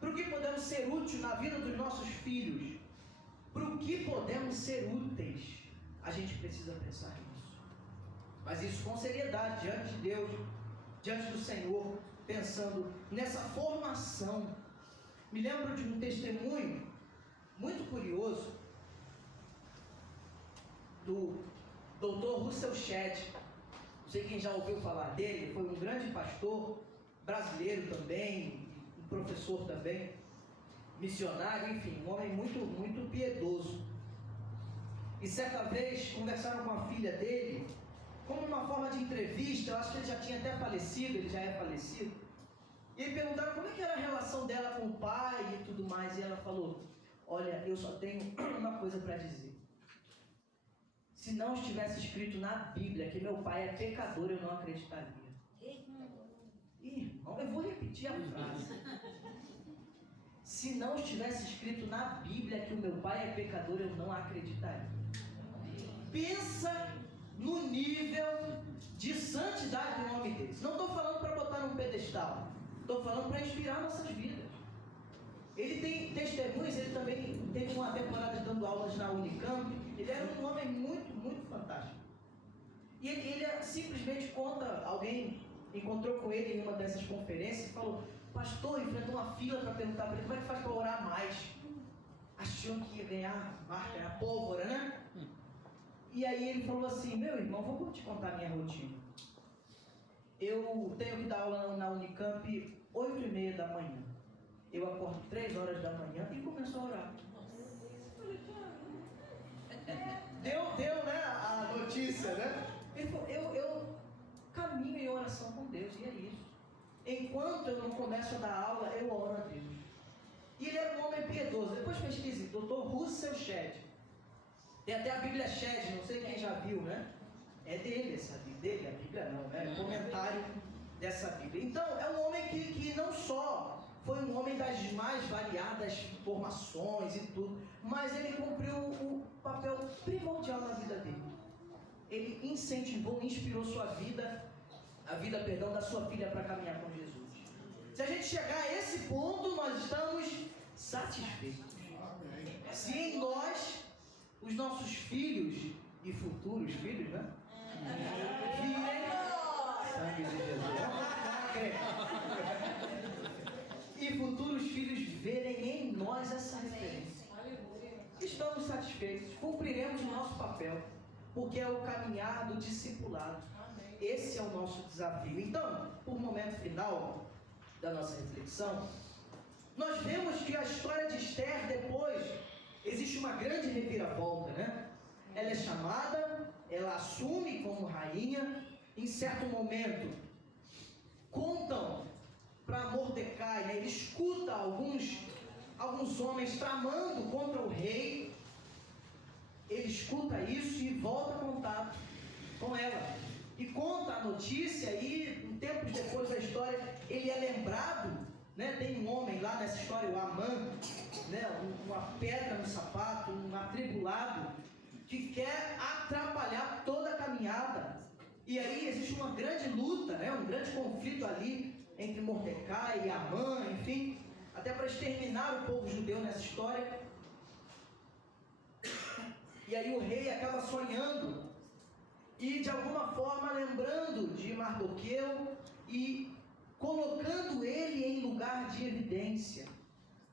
Para o que podemos ser útil na vida dos nossos filhos? Para o que podemos ser úteis? A gente precisa pensar nisso. Mas isso com seriedade, diante de Deus, diante do Senhor, pensando nessa formação. Me lembro de um testemunho muito curioso do Dr. Russell Shedd. Não sei quem já ouviu falar dele, foi um grande pastor brasileiro também, um professor também, missionário, enfim, um homem muito piedoso. E certa vez conversaram com a filha dele, como uma forma de entrevista. Eu acho que ele já tinha até falecido, ele já é falecido. E aí perguntaram como é que era a relação dela com o pai e tudo mais. E ela falou: olha, eu só tenho uma coisa para dizer. Se não estivesse escrito na Bíblia que meu pai é pecador, eu não acreditaria. Irmão, eu vou repetir a frase. Se não estivesse escrito na Bíblia que o meu pai é pecador, eu não acreditaria. Pensa no nível de santidade do nome desse. Não estou falando para botar num pedestal. Estou falando para inspirar nossas vidas. Ele tem testemunhos, ele também teve uma temporada dando aulas na Unicamp. Ele era um homem muito fantástico. E ele simplesmente conta, alguém encontrou com ele em uma dessas conferências e falou: pastor, enfrentou uma fila para perguntar para ele como é que faz para orar mais. Achou que ia ganhar marca, a pólvora, né? E aí ele falou assim: meu irmão, vou te contar a minha rotina. Eu tenho que dar aula na Unicamp 8h30 da manhã. Eu acordo 3 horas da manhã e começo a orar. Deu, né, a notícia, né? Ele falou: eu caminho em oração com Deus, e é isso. Enquanto eu não começo a dar aula, eu oro a Deus. E ele era um homem piedoso. Depois pesquise, Dr. Russell Shedd. Tem até a Bíblia Shedd, não sei quem já viu, né? É dele essa Bíblia, dele, a Bíblia não, né? É comentário dessa Bíblia. Então, é um homem que não só foi um homem das mais variadas formações e tudo, mas ele cumpriu o papel primordial na vida dele. Ele incentivou, inspirou sua vida, a vida, da sua filha para caminhar com Jesus. Se a gente chegar a esse ponto, nós estamos satisfeitos. Se em nós, os nossos filhos e futuros filhos, né? Virem sangue de Jesus. E futuros filhos verem em nós essa referência. Estamos satisfeitos, cumpriremos o nosso papel, porque é o caminhar do discipulado. Esse é o nosso desafio. Então, por momento final da nossa reflexão, nós vemos que a história de Esther, depois, existe uma grande reviravolta, né? Ela é chamada, ela assume como rainha. Em certo momento, contam para Mordecai, né? Ele escuta alguns homens tramando contra o rei. Ele escuta isso e volta a contato com ela. E conta a notícia, e um tempo depois da história, ele é lembrado, né? Tem um homem lá nessa história, o Amã, né? Uma pedra no sapato, um atribulado, que quer atrapalhar toda a caminhada. E aí existe uma grande luta, né? Um grande conflito ali entre Mordecai e Amã, enfim, até para exterminar o povo judeu nessa história. E aí o rei acaba sonhando e de alguma forma lembrando de Mardoqueu e colocando ele em lugar de evidência,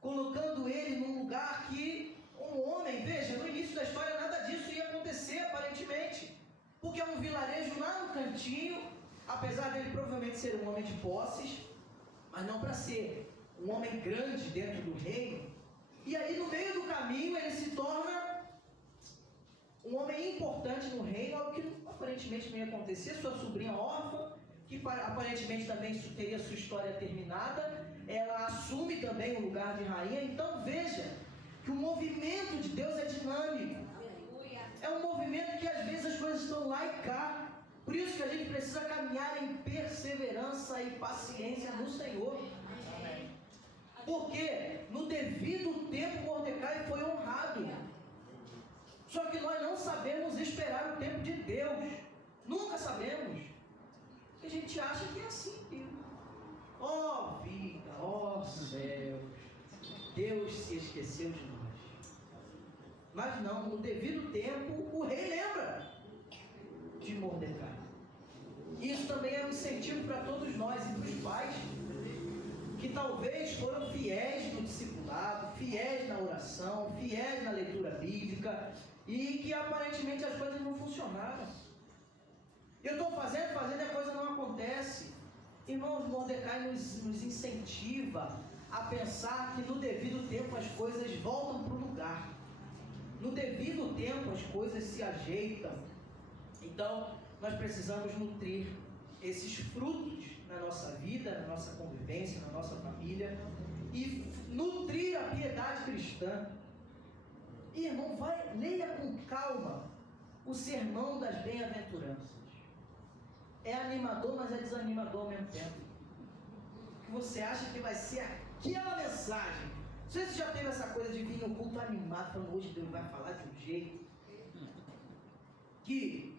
colocando ele num lugar que um homem, veja, no início da história nada disso ia acontecer aparentemente, porque é um vilarejo lá no cantinho, apesar dele provavelmente ser um homem de posses, mas não para ser um homem grande dentro do reino. E aí no meio do caminho ele se torna um homem importante no reino, algo que aparentemente não ia acontecer. Sua sobrinha órfã, que aparentemente também teria sua história terminada, ela assume também o lugar de rainha. Então veja que o movimento de Deus é dinâmico. É um movimento que às vezes as coisas estão lá e cá. Por isso que a gente precisa caminhar em perseverança e paciência no Senhor. Porque no devido tempo Mordecai foi honrado. Só que nós não sabemos esperar o tempo de Deus. Nunca sabemos. Porque a gente acha que é assim, Deus. Ó vida, ó céus, Deus se esqueceu de nós. Mas não, no devido tempo, o rei lembra de Mordecai. Isso também é um incentivo para todos nós e para os pais, que talvez foram fiéis no discipulado, fiéis na oração, fiéis na leitura bíblica, e que aparentemente as coisas não funcionaram. Eu estou fazendo e a coisa não acontece. Irmãos, Mordecai nos incentiva a pensar que no devido tempo as coisas voltam para o lugar. No devido tempo as coisas se ajeitam. Então, nós precisamos nutrir esses frutos na nossa vida, na nossa convivência, na nossa família, e nutrir a piedade cristã. E, irmão, leia com calma o sermão das bem-aventuranças. É animador, mas é desanimador ao mesmo tempo. Que você acha que vai ser aquela mensagem. Não sei se você já teve essa coisa de vir no culto animado, falando, hoje Deus vai falar de um jeito que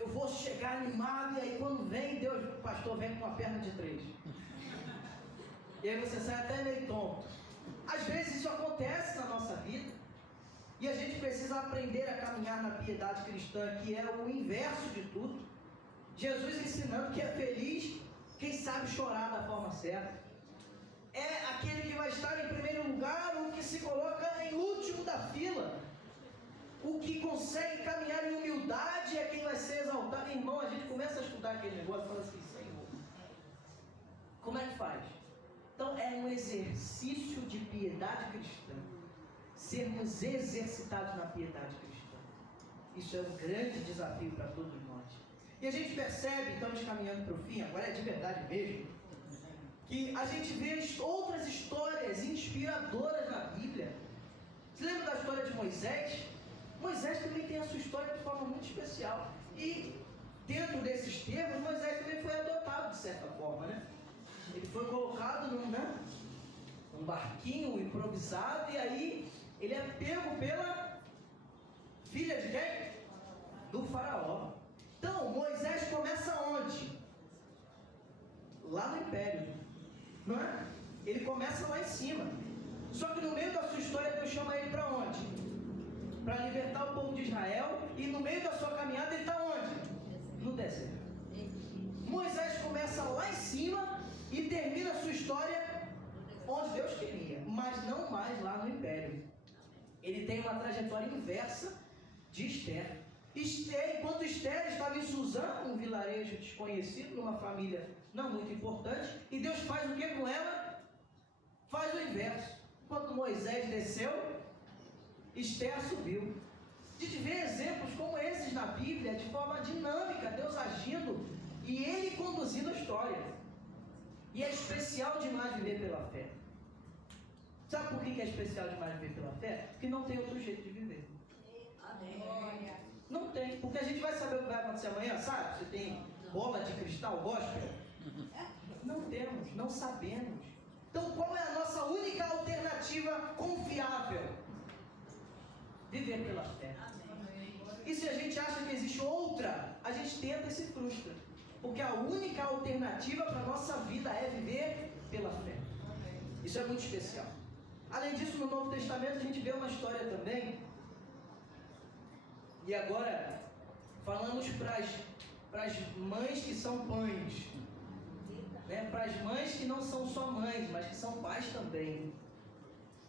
eu vou chegar animado, e aí quando vem, Deus, o pastor vem com uma perna de 3. E aí você sai até meio tonto. Às vezes isso acontece na nossa vida, e a gente precisa aprender a caminhar na piedade cristã, que é o inverso de tudo. Jesus ensinando que é feliz quem sabe chorar da forma certa. É aquele que vai estar em primeiro lugar, o que se coloca em último da fila. O que consegue caminhar em humildade é quem vai ser exaltado. Irmão, a gente começa a estudar aquele negócio e fala assim, Senhor, como é que faz? Então é um exercício de piedade cristã. Sermos exercitados na piedade cristã. Isso é um grande desafio para todos nós. E a gente percebe, estamos caminhando para o fim, agora é de verdade mesmo, que a gente vê outras histórias inspiradoras na Bíblia. Você lembra da história de Moisés? Moisés também tem a sua história de forma muito especial. E dentro desses termos, Moisés também foi adotado de certa forma, né? Ele foi colocado num barquinho improvisado, e aí ele é pego pela filha de quem? Do faraó. Então, Moisés começa onde? Lá no Império, não é? Ele começa lá em cima. Só que no meio da sua história, Deus chama ele para onde? Para libertar o povo de Israel. E no meio da sua caminhada, ele está onde? No deserto. Moisés começa lá em cima e termina a sua história onde Deus queria, mas não mais lá no Império. Ele tem uma trajetória inversa de Esther. Enquanto Esther estava em Suzã, um vilarejo desconhecido, numa família não muito importante, e Deus faz o que com ela? Faz o inverso. Quando Moisés desceu, Esther subiu. A gente vê exemplos como esses na Bíblia, de forma dinâmica, Deus agindo e Ele conduzindo a história. E é especial demais viver pela fé. Sabe por que é especial demais viver pela fé? Porque não tem outro jeito de viver. Amém. Não tem, porque a gente vai saber o que vai acontecer amanhã, sabe? Você tem bola de cristal, gospel? Não temos, não sabemos. Então qual é a nossa única alternativa confiável? Viver pela fé. E se a gente acha que existe outra, a gente tenta e se frustra. Porque a única alternativa para a nossa vida é viver pela fé. Isso é muito especial. Além disso, no Novo Testamento a gente vê uma história também. E agora, falamos para as mães que são pães, né? Para as mães que não são só mães, mas que são pais também,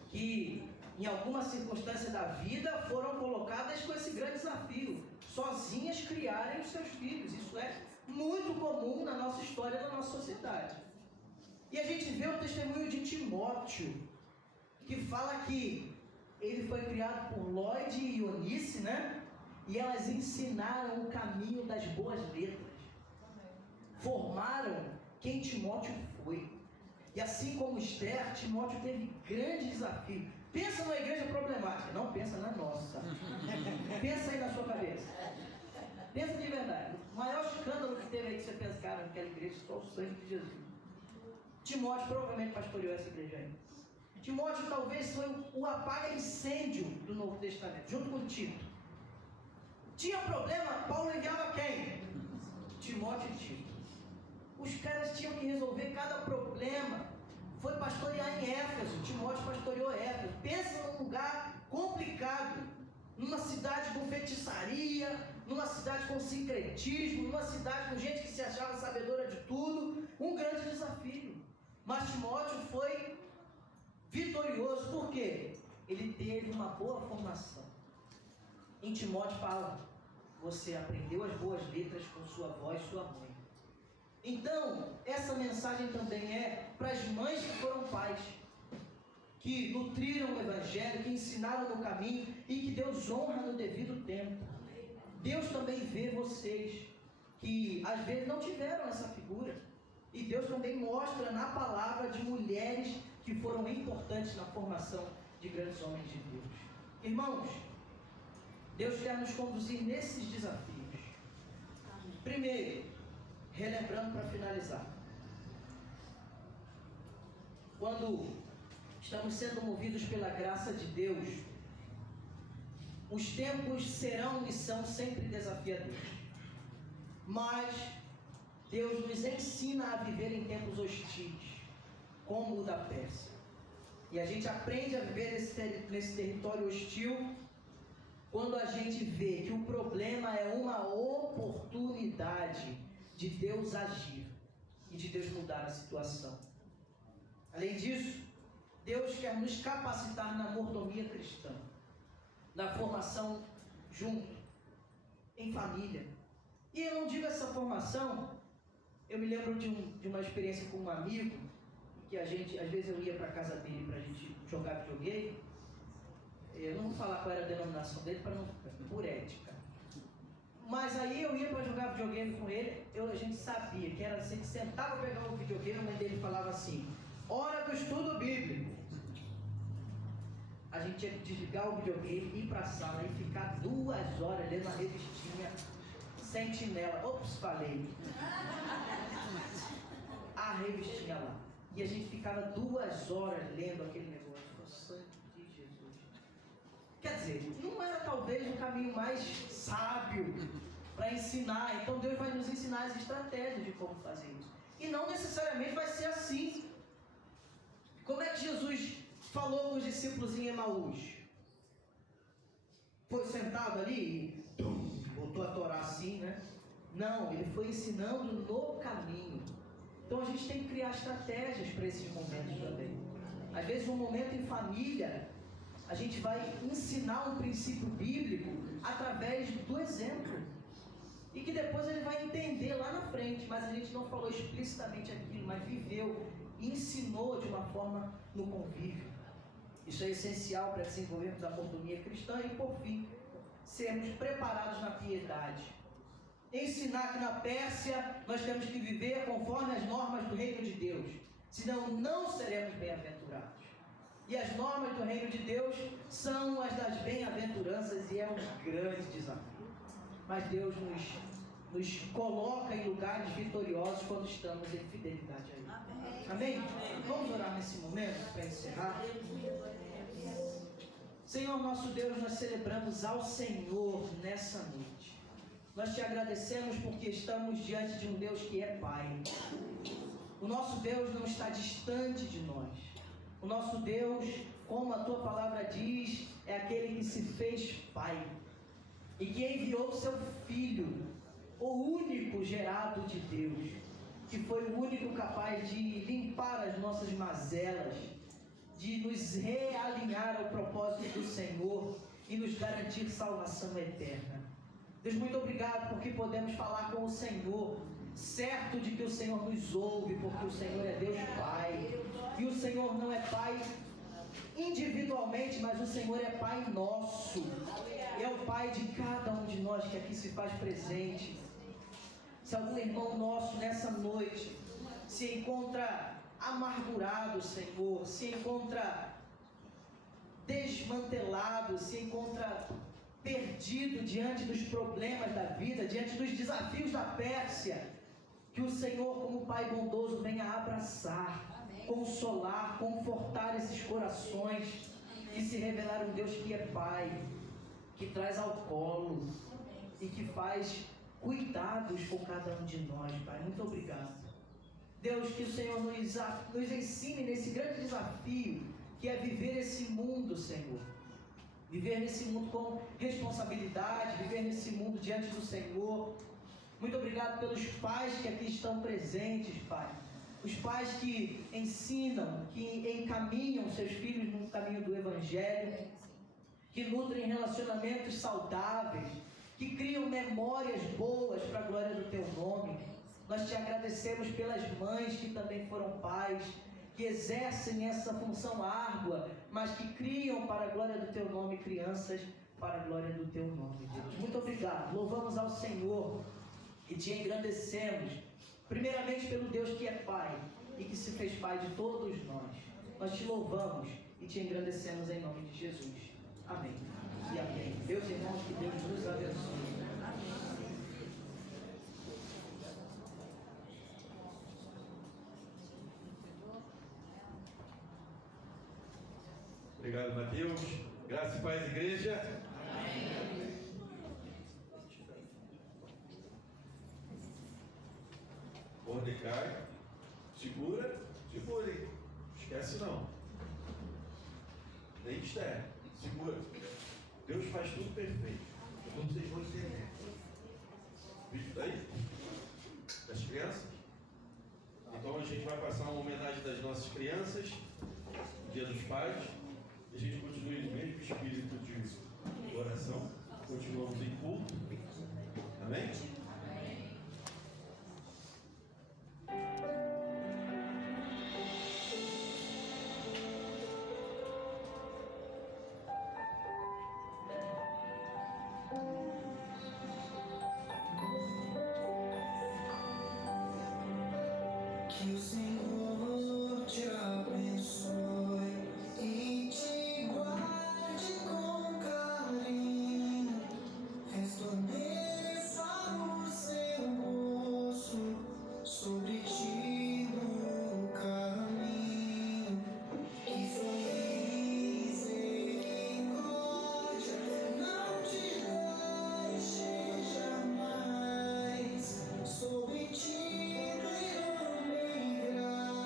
que em alguma circunstância da vida foram colocadas com esse grande desafio, sozinhas criarem os seus filhos. Isso é muito comum na nossa história, na nossa sociedade. E a gente vê o testemunho de Timóteo, que fala que ele foi criado por Lloyd e Eunice, né? E elas ensinaram o caminho das boas letras. Formaram quem Timóteo foi. E assim como Esther, Timóteo teve grande desafio. Pensa numa igreja problemática, não pensa na nossa. Pensa aí na sua cabeça. Pensa de verdade. O maior escândalo que teve aí que você pensa, cara, naquela igreja, só o sangue de Jesus. Timóteo provavelmente pastoreou essa igreja aí. Timóteo talvez foi o apaga-incêndio do Novo Testamento, junto com Tito. Tinha problema, Paulo enviava quem? Timóteo e Tito. Os caras tinham que resolver cada problema. Foi pastorear em Éfeso, Timóteo pastoreou Éfeso. Pensa num lugar complicado, numa cidade com feitiçaria, numa cidade com sincretismo, numa cidade com gente que se achava sabedora de tudo. Um grande desafio. Mas Timóteo foi vitorioso, por quê? Ele teve uma boa formação. Em Timóteo fala, você aprendeu as boas letras com sua avó e sua mãe. Então, essa mensagem também é para as mães que foram pais, que nutriram o Evangelho, que ensinaram no caminho e que Deus honra no devido tempo. Deus também vê vocês, que às vezes não tiveram essa figura. E Deus também mostra na palavra de mulheres que foram importantes na formação de grandes homens de Deus. Irmãos, Deus quer nos conduzir nesses desafios. Primeiro, relembrando para finalizar. Quando estamos sendo movidos pela graça de Deus, os tempos serão e são sempre desafiadores. Mas Deus nos ensina a viver em tempos hostis, como o da Pérsia. E a gente aprende a viver nesse território hostil quando a gente vê que o problema é uma oportunidade de Deus agir e de Deus mudar a situação. Além disso, Deus quer nos capacitar na mordomia cristã, na formação junto, em família. E eu não digo essa formação, eu me lembro de uma experiência com um amigo, que a gente, às vezes eu ia para a casa dele para a gente jogar videogame. Eu não vou falar qual era a denominação dele, por ética. Mas aí eu ia para jogar videogame com ele, a gente sabia que era assim, que sentava para pegar o videogame, a mãe dele falava assim, hora do estudo bíblico. A gente tinha que desligar o videogame, ir para a sala e ficar 2 horas lendo a revistinha Sentinela. Ops, falei. A revistinha lá. E a gente ficava 2 horas lendo aquele negócio. O sangue de Jesus. Quer dizer, não era talvez o caminho mais sábio para ensinar. Então Deus vai nos ensinar as estratégias de como fazer isso. E não necessariamente vai ser assim. Como é que Jesus falou com os discípulos em Emaús? Foi sentado ali e botou a Torá assim, né? Não, ele foi ensinando no caminho. Então a gente tem que criar estratégias para esses momentos também. Às vezes, um momento em família, a gente vai ensinar um princípio bíblico através do exemplo. E que depois ele vai entender lá na frente, mas a gente não falou explicitamente aquilo, mas viveu e ensinou de uma forma no convívio. Isso é essencial para desenvolvermos a mordomia cristã e, por fim, sermos preparados na piedade. Ensinar que na Pérsia nós temos que viver conforme as normas do reino de Deus, senão não seremos bem-aventurados. E as normas do reino de Deus são as das bem-aventuranças e é um grande desafio. Mas Deus nos coloca em lugares vitoriosos quando estamos em fidelidade a Ele. Amém? Vamos orar nesse momento para encerrar. Senhor nosso Deus, nós celebramos ao Senhor nessa noite. Nós te agradecemos porque estamos diante de um Deus que é Pai. O nosso Deus não está distante de nós. O nosso Deus, como a tua palavra diz, é aquele que se fez Pai e que enviou seu Filho, o único gerado de Deus, que foi o único capaz de limpar as nossas mazelas, de nos realinhar ao propósito do Senhor e nos garantir salvação eterna. Deus, muito obrigado porque podemos falar com o Senhor, certo de que o Senhor nos ouve, porque o Senhor é Deus Pai. E o Senhor não é Pai individualmente, mas o Senhor é Pai nosso. É o Pai de cada um de nós que aqui se faz presente. Se algum irmão nosso nessa noite se encontra amargurado, Senhor, se encontra desmantelado, se encontra perdido diante dos problemas da vida, diante dos desafios da Pérsia, que o Senhor, como Pai bondoso, venha abraçar, consolar, confortar esses corações que se revelaram um Deus que é Pai, que traz ao colo e que faz cuidados por cada um de nós, Pai. Muito obrigado. Deus, que o Senhor nos ensine nesse grande desafio que é viver esse mundo, Senhor. Viver nesse mundo com responsabilidade, viver nesse mundo diante do Senhor. Muito obrigado pelos pais que aqui estão presentes, Pai. Os pais que ensinam, que encaminham seus filhos no caminho do Evangelho, que nutrem relacionamentos saudáveis, que criam memórias boas para a glória do Teu nome. Nós te agradecemos pelas mães que também foram pais, que exercem essa função árdua, mas que criam para a glória do Teu nome crianças para a glória do Teu nome, Deus. Muito obrigado. Louvamos ao Senhor e te engrandecemos, primeiramente pelo Deus que é Pai e que se fez Pai de todos nós. Nós te louvamos e te engrandecemos em nome de Jesus. Amém e amém. Meus irmãos, que Deus nos abençoe. Obrigado, Mateus. Graça e paz, igreja. Amém. Mordecai, segura, hein? Esquece não. Nem Esther, segura. Deus faz tudo perfeito. Como vocês vão entender. Vídeo daí? Das crianças? Então a gente vai passar uma homenagem das nossas crianças, Dia dos Pais. A gente continua no mesmo espírito de oração. Continuamos em culto. Amém? Que o Senhor te abençoe e te guarde com carinho, resplandeça o seu rosto sobre ti no caminho, que sua misericórdia não te deixe jamais, sobre ti derrame graça.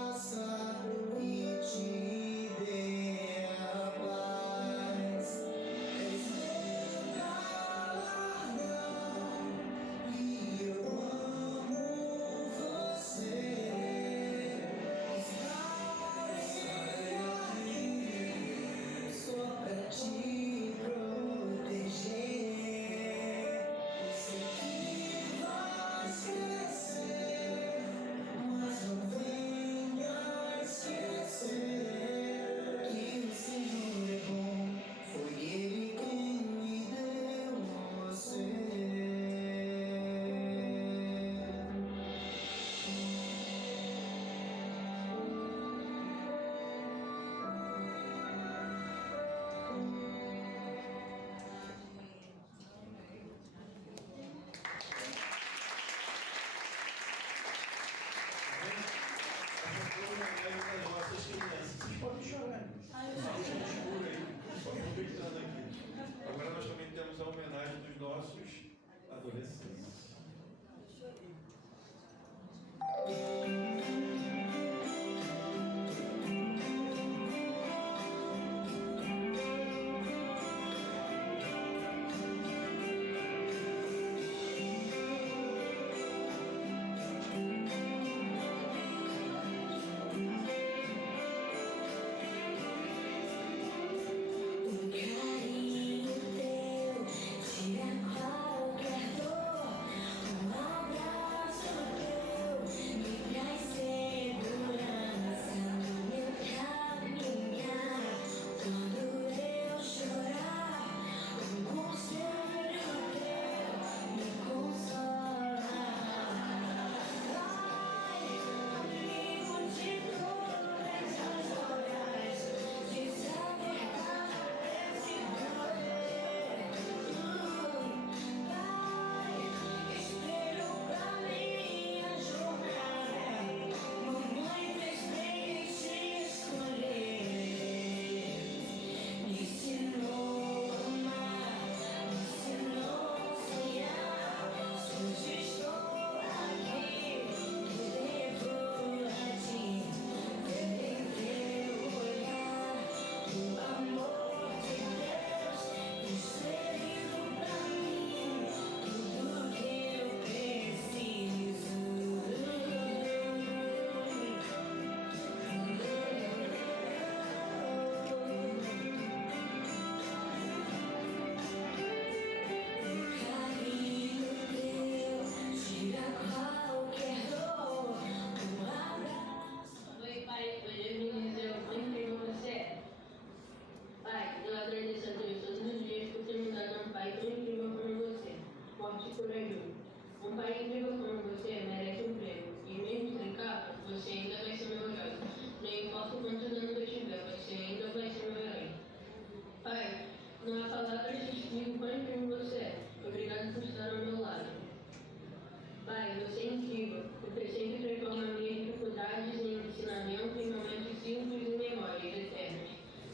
Você sempre transforma minhas dificuldades em ensinamento em momentos simples e memórias eternas.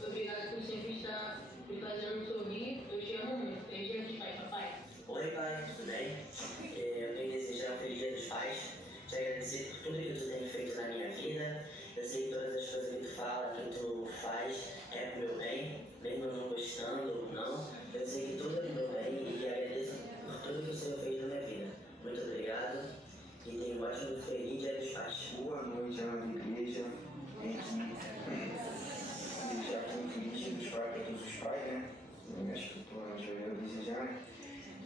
Obrigado por sempre estar me fazendo sorrir. Eu te amo muito. Feliz Dia dos Pais, papai. Oi, pai, tudo bem? Eu tenho que desejar um feliz Dia dos Pais, te agradecer por tudo que tu tem feito na minha vida. Eu sei que todas as coisas que tu fala, que tu faz, é pro meu bem, mesmo eu não gostando ou não. Eu sei que tudo é pro meu bem e agradeço por tudo que o Senhor fez na minha vida. Muito obrigado e tenha um ótimo feliz Dia dos Pais. Boa noite, amada igreja. Vem aqui desejar um feliz Dia dos Pais para todos os pais, né? Acho que todos já desejar, né?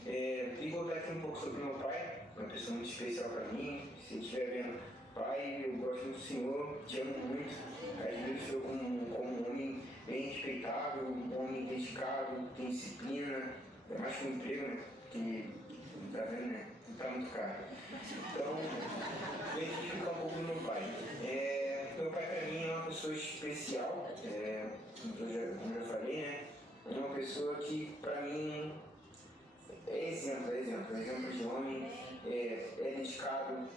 E contar aqui um pouco sobre meu pai, uma pessoa muito especial para mim. Se estiver vendo, pai, eu gosto muito do Senhor, te amo muito. Admiro o Senhor como um homem bem respeitável, um homem dedicado, tem disciplina, é mais que um emprego, né? Que não tá vendo, né? Não tá muito caro. Então, vou explicar um pouco do meu pai. Meu pai para mim é uma pessoa especial, como eu já falei, né? É uma pessoa que para mim é exemplo de homem, é dedicado,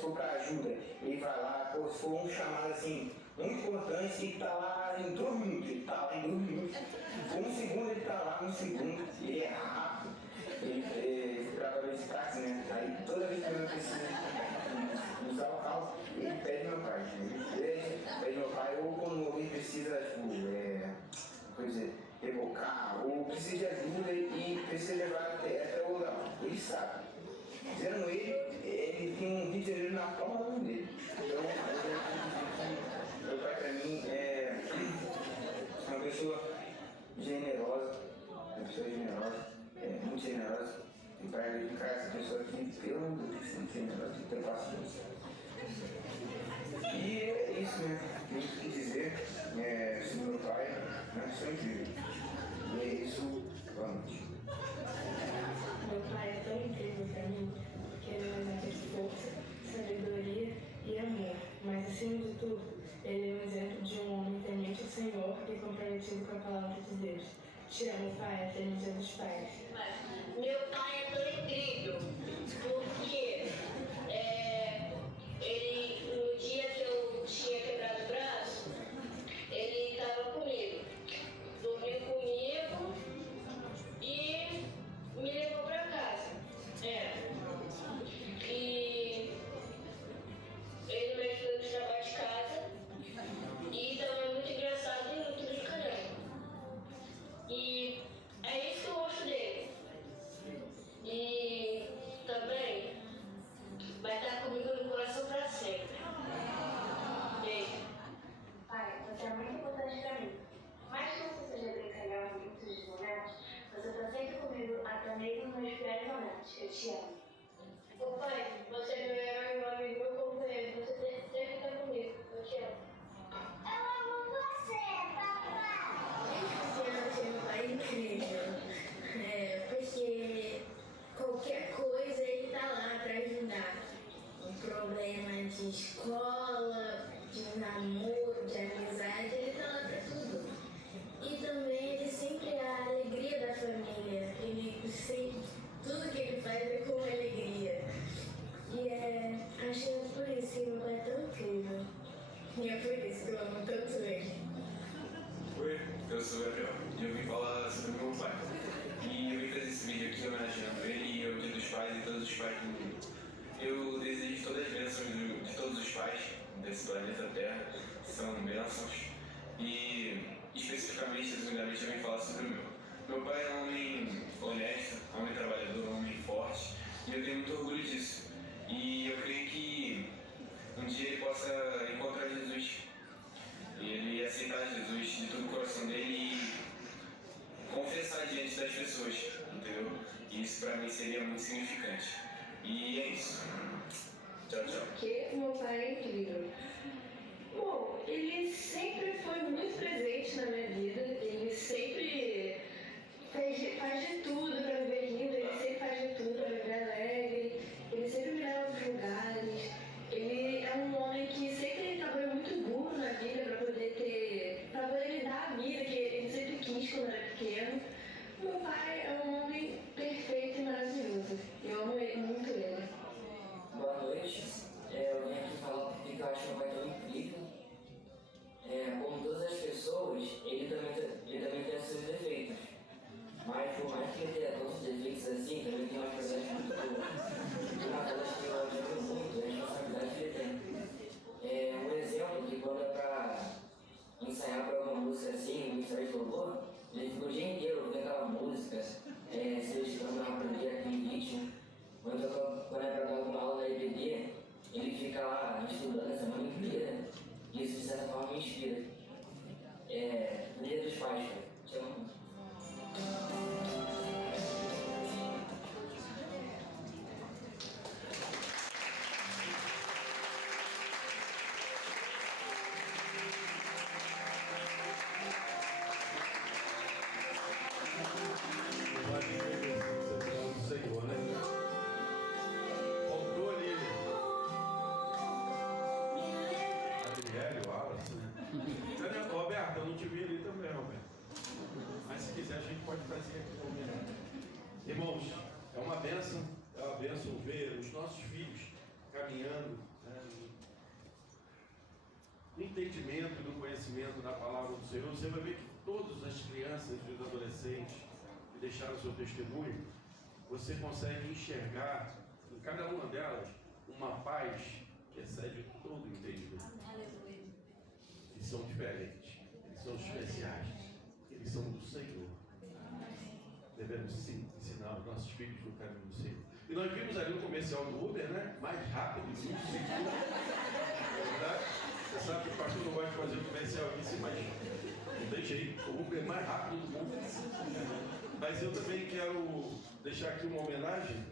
for para ajuda, ele vai lá, se for um chamado assim, muito importante, ele está lá em 2 minutos, com 1 segundo ele está lá, 1 segundo, ele é rápido, ele trabalha de táxi, né? Aí toda vez que eu preciso usar o carro, ele pede meu pai, pede meu pai, ou quando ele precisa, rebocar, ou precisa de ajuda e precisa levar até o lugar. Ele sabe. Dizendo ele tem um vídeo dele na palma da mão dele. Então, meu pai pra mim é uma pessoa generosa, muito generosa. E para educar essa pessoa aqui, pelo amor de Deus, tem que ser generosa, tem que ter paciência. E é isso, né? Tem o que dizer sobre meu pai, né? Sou incrível. E é isso, boa noite. Meu pai é tão incrível para mim, que ele é um exemplo de força, sabedoria e amor. Mas, acima de tudo, ele é um exemplo de um homem temente ao Senhor e comprometido com a palavra de Deus. Te amo, pai. Feliz Dia dos Pais. Meu pai é tão incrível, porque ele, no dia que eu tinha quebrado o braço, ele estava comigo, dormiu comigo e me levou para casa. E ele me ajudou no trabalho de casa e também é muito engraçado e muito brincalhão. E é isso que eu gosto dele. E também vai estar comigo no coração para sempre. Beijo. Pai, você é muito importante para mim. Mais que você seja brincalhão em muitos momentos, você está sempre comigo, até mesmo nos meus piores momentos. Eu te amo. Ô pai, você é meu herói, meu amigo, meu companheiro. Você sempre está comigo. Eu te amo. Eu amo você, papai! Eu achei meu pai incrível, porque qualquer coisa ele tá lá para ajudar. Um problema de escola, de namoro, de amizade, ele tá lá para tudo. E também ele sempre é a alegria da família. Ele sempre, tudo que ele faz é com alegria. E acho que é por isso que meu pai é tão incrível. E é por isso que eu amo tanto ele. Oi, eu sou o Gabriel e eu vim falar sobre meu pai. E eu vim fazer esse vídeo aqui homenageando ele e o Dia dos Pais e todos os pais do mundo. Eu desejo todas as bênçãos de todos os pais desse planeta Terra, que são bênçãos. E especificamente, resumidamente, eu vim falar sobre o meu. Meu pai é um homem honesto, um homem trabalhador, um homem forte e eu tenho muito orgulho disso. E eu creio que um dia ele possa encontrar Jesus. E ele aceitar Jesus de todo o coração dele e confessar diante das pessoas, entendeu? E isso pra mim seria muito significante. E é isso. Tchau, tchau. Porque meu pai é incrível. Bom, ele sempre foi muito presente na minha vida. Ele sempre faz de tudo pra viver lindo. Ele sempre faz de tudo pra viver alegre. Ele sempre me leva pros lugares. Ele é um homem que sempre trabalhou muito duro na vida pra poder me dar a vida que ele sempre quis quando era pequeno. Meu pai é um homem perfeito e maravilhoso. Eu amo muito ele. Gabriel, o Wallace, né? Roberto, eu não te vi ali também, Roberto. Mas se quiser a gente pode fazer aqui também. Irmãos, é uma bênção ver os nossos filhos caminhando, né, no entendimento e no conhecimento da palavra do Senhor. Você vai ver que todas as crianças e os adolescentes que deixaram o seu testemunho, você consegue enxergar em cada uma delas uma paz que excede todo o entendimento. Eles são diferentes, eles são especiais, eles são do Senhor. Devemos sim ensinar os nossos filhos no caminho do Senhor. E nós vimos ali no comercial do Uber, né? Mais rápido do que o seguro. É verdade? Você sabe que o pastor não gosta de fazer comercial aqui, mas não tem jeito. O Uber é mais rápido do mundo. Mas eu também quero deixar aqui uma homenagem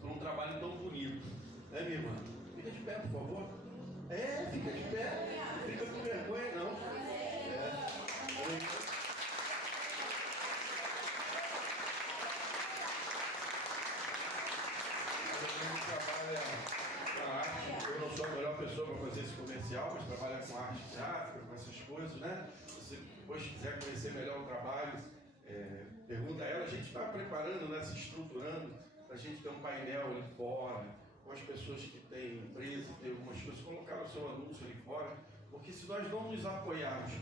por um trabalho tão bonito. Né, minha irmã? Fica de pé, por favor. Fica de pé. Não fica com vergonha, não. Trabalha com arte. Eu não sou a melhor pessoa para fazer esse comercial, mas trabalha com arte gráfica, com essas coisas, né? Se você depois quiser conhecer melhor o trabalho, pergunta a ela. A gente está preparando, né, se estruturando, para a gente ter um painel ali fora, com as pessoas que têm empresa, tem algumas coisas, colocar o seu anúncio ali fora, porque se nós não nos apoiarmos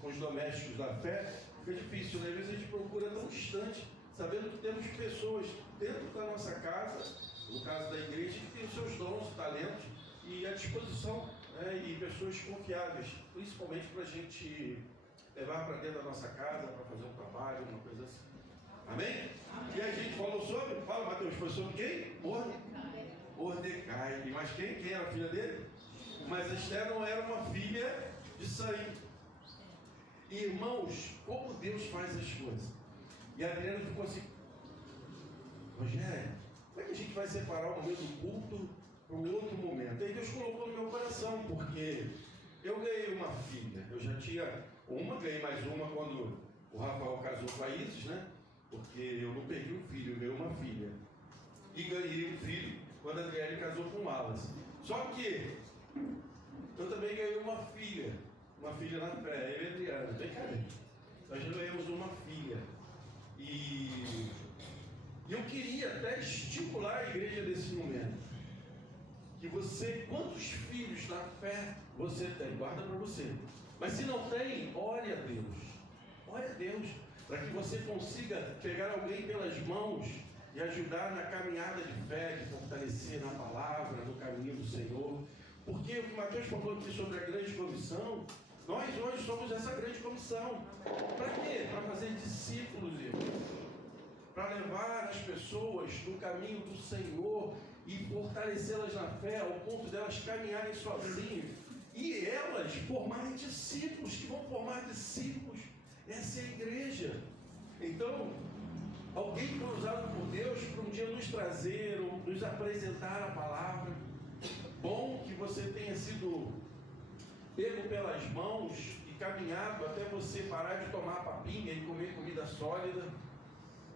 com os domésticos da fé, fica difícil, né? Às vezes a gente procura tão distante, sabendo que temos pessoas dentro da nossa casa, no caso da igreja, que tem os seus dons, talentos e à disposição, né? E pessoas confiáveis, principalmente para a gente levar para dentro da nossa casa, para fazer um trabalho, uma coisa assim. Amém? E a gente falou sobre, fala Mateus, foi sobre quem? Mordecai. Mas quem era a filha dele? Mas Esther não era uma filha de sangue. Irmãos, como Deus faz as coisas. E a Adriana ficou assim: Rogério, como é que a gente vai separar o momento do culto para um outro momento? Aí Deus colocou no meu coração, porque eu ganhei uma filha. Eu já tinha uma, ganhei mais uma quando o Rafael casou com a Isis, né? Porque eu não perdi um filho, eu ganhei uma filha. E ganhei um filho quando a Adriana casou com o Wallace. Só que eu também ganhei uma filha na fé, eu e a Adriana, bem carente. Nós ganhamos uma filha. E eu queria até estimular a igreja nesse momento. Que você, quantos filhos na fé você tem? Guarda para você. Mas se não tem, ore a Deus. Ore a Deus. Para que você consiga pegar alguém pelas mãos e ajudar na caminhada de fé, de fortalecer na palavra, no caminho do Senhor. Porque o que o Mateus falou aqui sobre a grande comissão, nós hoje somos essa grande comissão. Para quê? Para fazer discípulos, irmãos. Para levar as pessoas no caminho do Senhor e fortalecê-las na fé, ao ponto delas caminharem sozinhas. E elas formarem discípulos, que vão formar discípulos. Essa é a igreja. Então, alguém que foi usado por Deus para um dia nos trazer, ou nos apresentar a palavra. Bom que você tenha sido pego pelas mãos e caminhado até você parar de tomar papinha e comer comida sólida.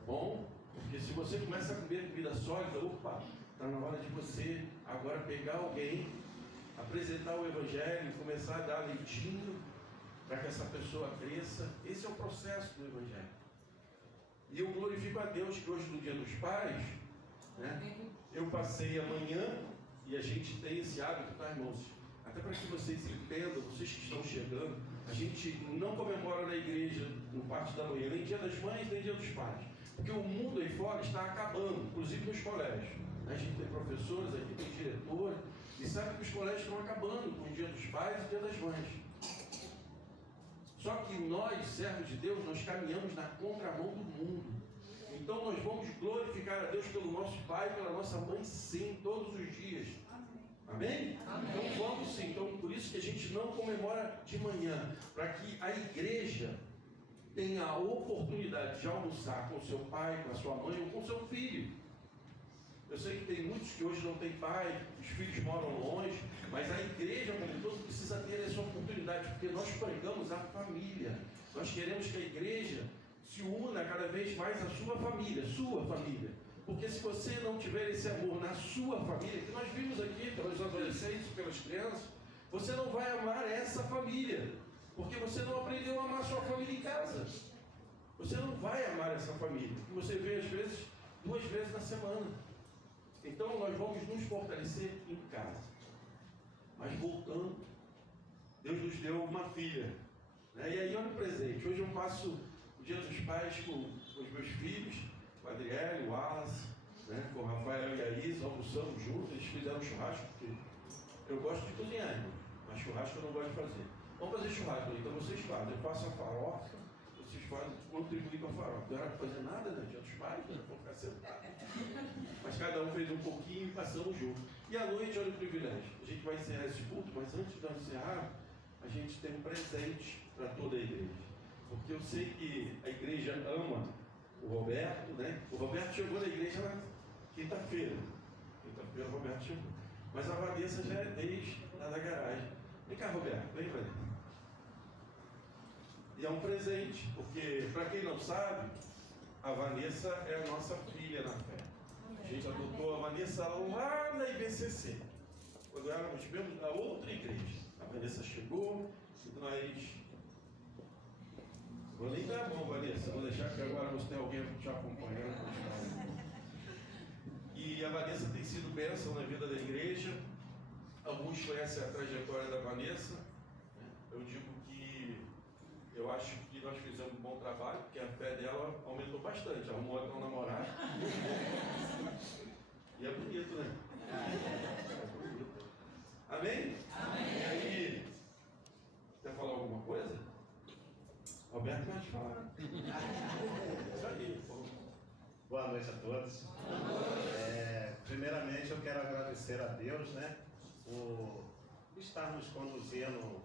Bom, porque se você começa a comer comida sólida, opa, está na hora de você agora pegar alguém, apresentar o Evangelho, começar a dar leitinho para que essa pessoa cresça. Esse é o processo do Evangelho. E eu glorifico a Deus que hoje, no Dia dos Pais, né, eu passei amanhã e a gente tem esse hábito, tá, irmãos? Até para que vocês entendam, vocês que estão chegando, a gente não comemora na igreja no parte da manhã, nem Dia das Mães, nem Dia dos Pais. Porque o mundo aí fora está acabando, inclusive nos colégios. A gente tem professores, aqui tem diretores, e sabe que os colégios estão acabando com o Dia dos Pais e o Dia das Mães. Só que nós, servos de Deus, nós caminhamos na contramão do mundo. Então nós vamos glorificar a Deus pelo nosso pai, pela nossa mãe, sim, todos os dias. Amém? Amém? Então vamos sim. Então por isso que a gente não comemora de manhã, para que a igreja tenha a oportunidade de almoçar com o seu pai, com a sua mãe ou com o seu filho. Eu sei que tem muitos que hoje não têm pai, os filhos moram longe, mas a igreja como todo precisa ter essa oportunidade, porque nós pregamos a família. Nós queremos que a igreja se una cada vez mais à sua família. Porque se você não tiver esse amor na sua família, que nós vimos aqui pelos adolescentes, pelas crianças, Você não vai amar essa família, porque você não aprendeu a amar sua família em casa. Você não vai amar essa família, que você vê às vezes 2 vezes na semana. Então nós vamos nos fortalecer em casa. Mas voltando, Deus nos deu uma filha, né? E aí olha o presente. Hoje eu passo o Dia dos Pais com os meus filhos, com a Adriele, o Wallace, né? Com o Rafael e a Isa, almoçamos juntos. Eles fizeram churrasco, porque eu gosto de cozinhar, irmão, mas churrasco eu não gosto de fazer. Vamos fazer churrasco, então vocês fazem. Eu faço a farofa, vocês fazem, contribuem com a farofa. Não era para fazer nada, né? Dia dos Pais, né? Vou ficar sentado. Mas cada um fez um pouquinho e passamos junto. E à noite, olha o privilégio. A gente vai encerrar esse culto, mas antes de nós encerrar, a gente tem um presente para toda a igreja. Porque eu sei que a igreja ama o Roberto, né? O Roberto chegou na igreja na quinta-feira. Quinta-feira o Roberto chegou. Mas a Vanessa já é desde lá da garagem. Vem cá, Roberto. Vem, Vanessa. E é um presente, porque, para quem não sabe, a Vanessa é a nossa filha na fé. A gente adotou a Vanessa lá na IBCC, quando éramos membros da outra igreja. A Vanessa chegou e nós... Vou nem dar a mão, Vanessa, vou deixar que agora você tem alguém te acompanhando. E a Vanessa tem sido bênção na vida da igreja. Alguns conhecem a trajetória da Vanessa. Eu digo que eu acho que nós fizemos um bom trabalho, porque a fé dela aumentou bastante. Arrumou até um namorado. E é bonito, né? É bonito. Amém? Amém. E aí, quer falar alguma coisa? Roberto vai te falar. Isso aí, pô. Boa noite a todos. Primeiramente eu quero agradecer a Deus, né, por estar nos conduzindo,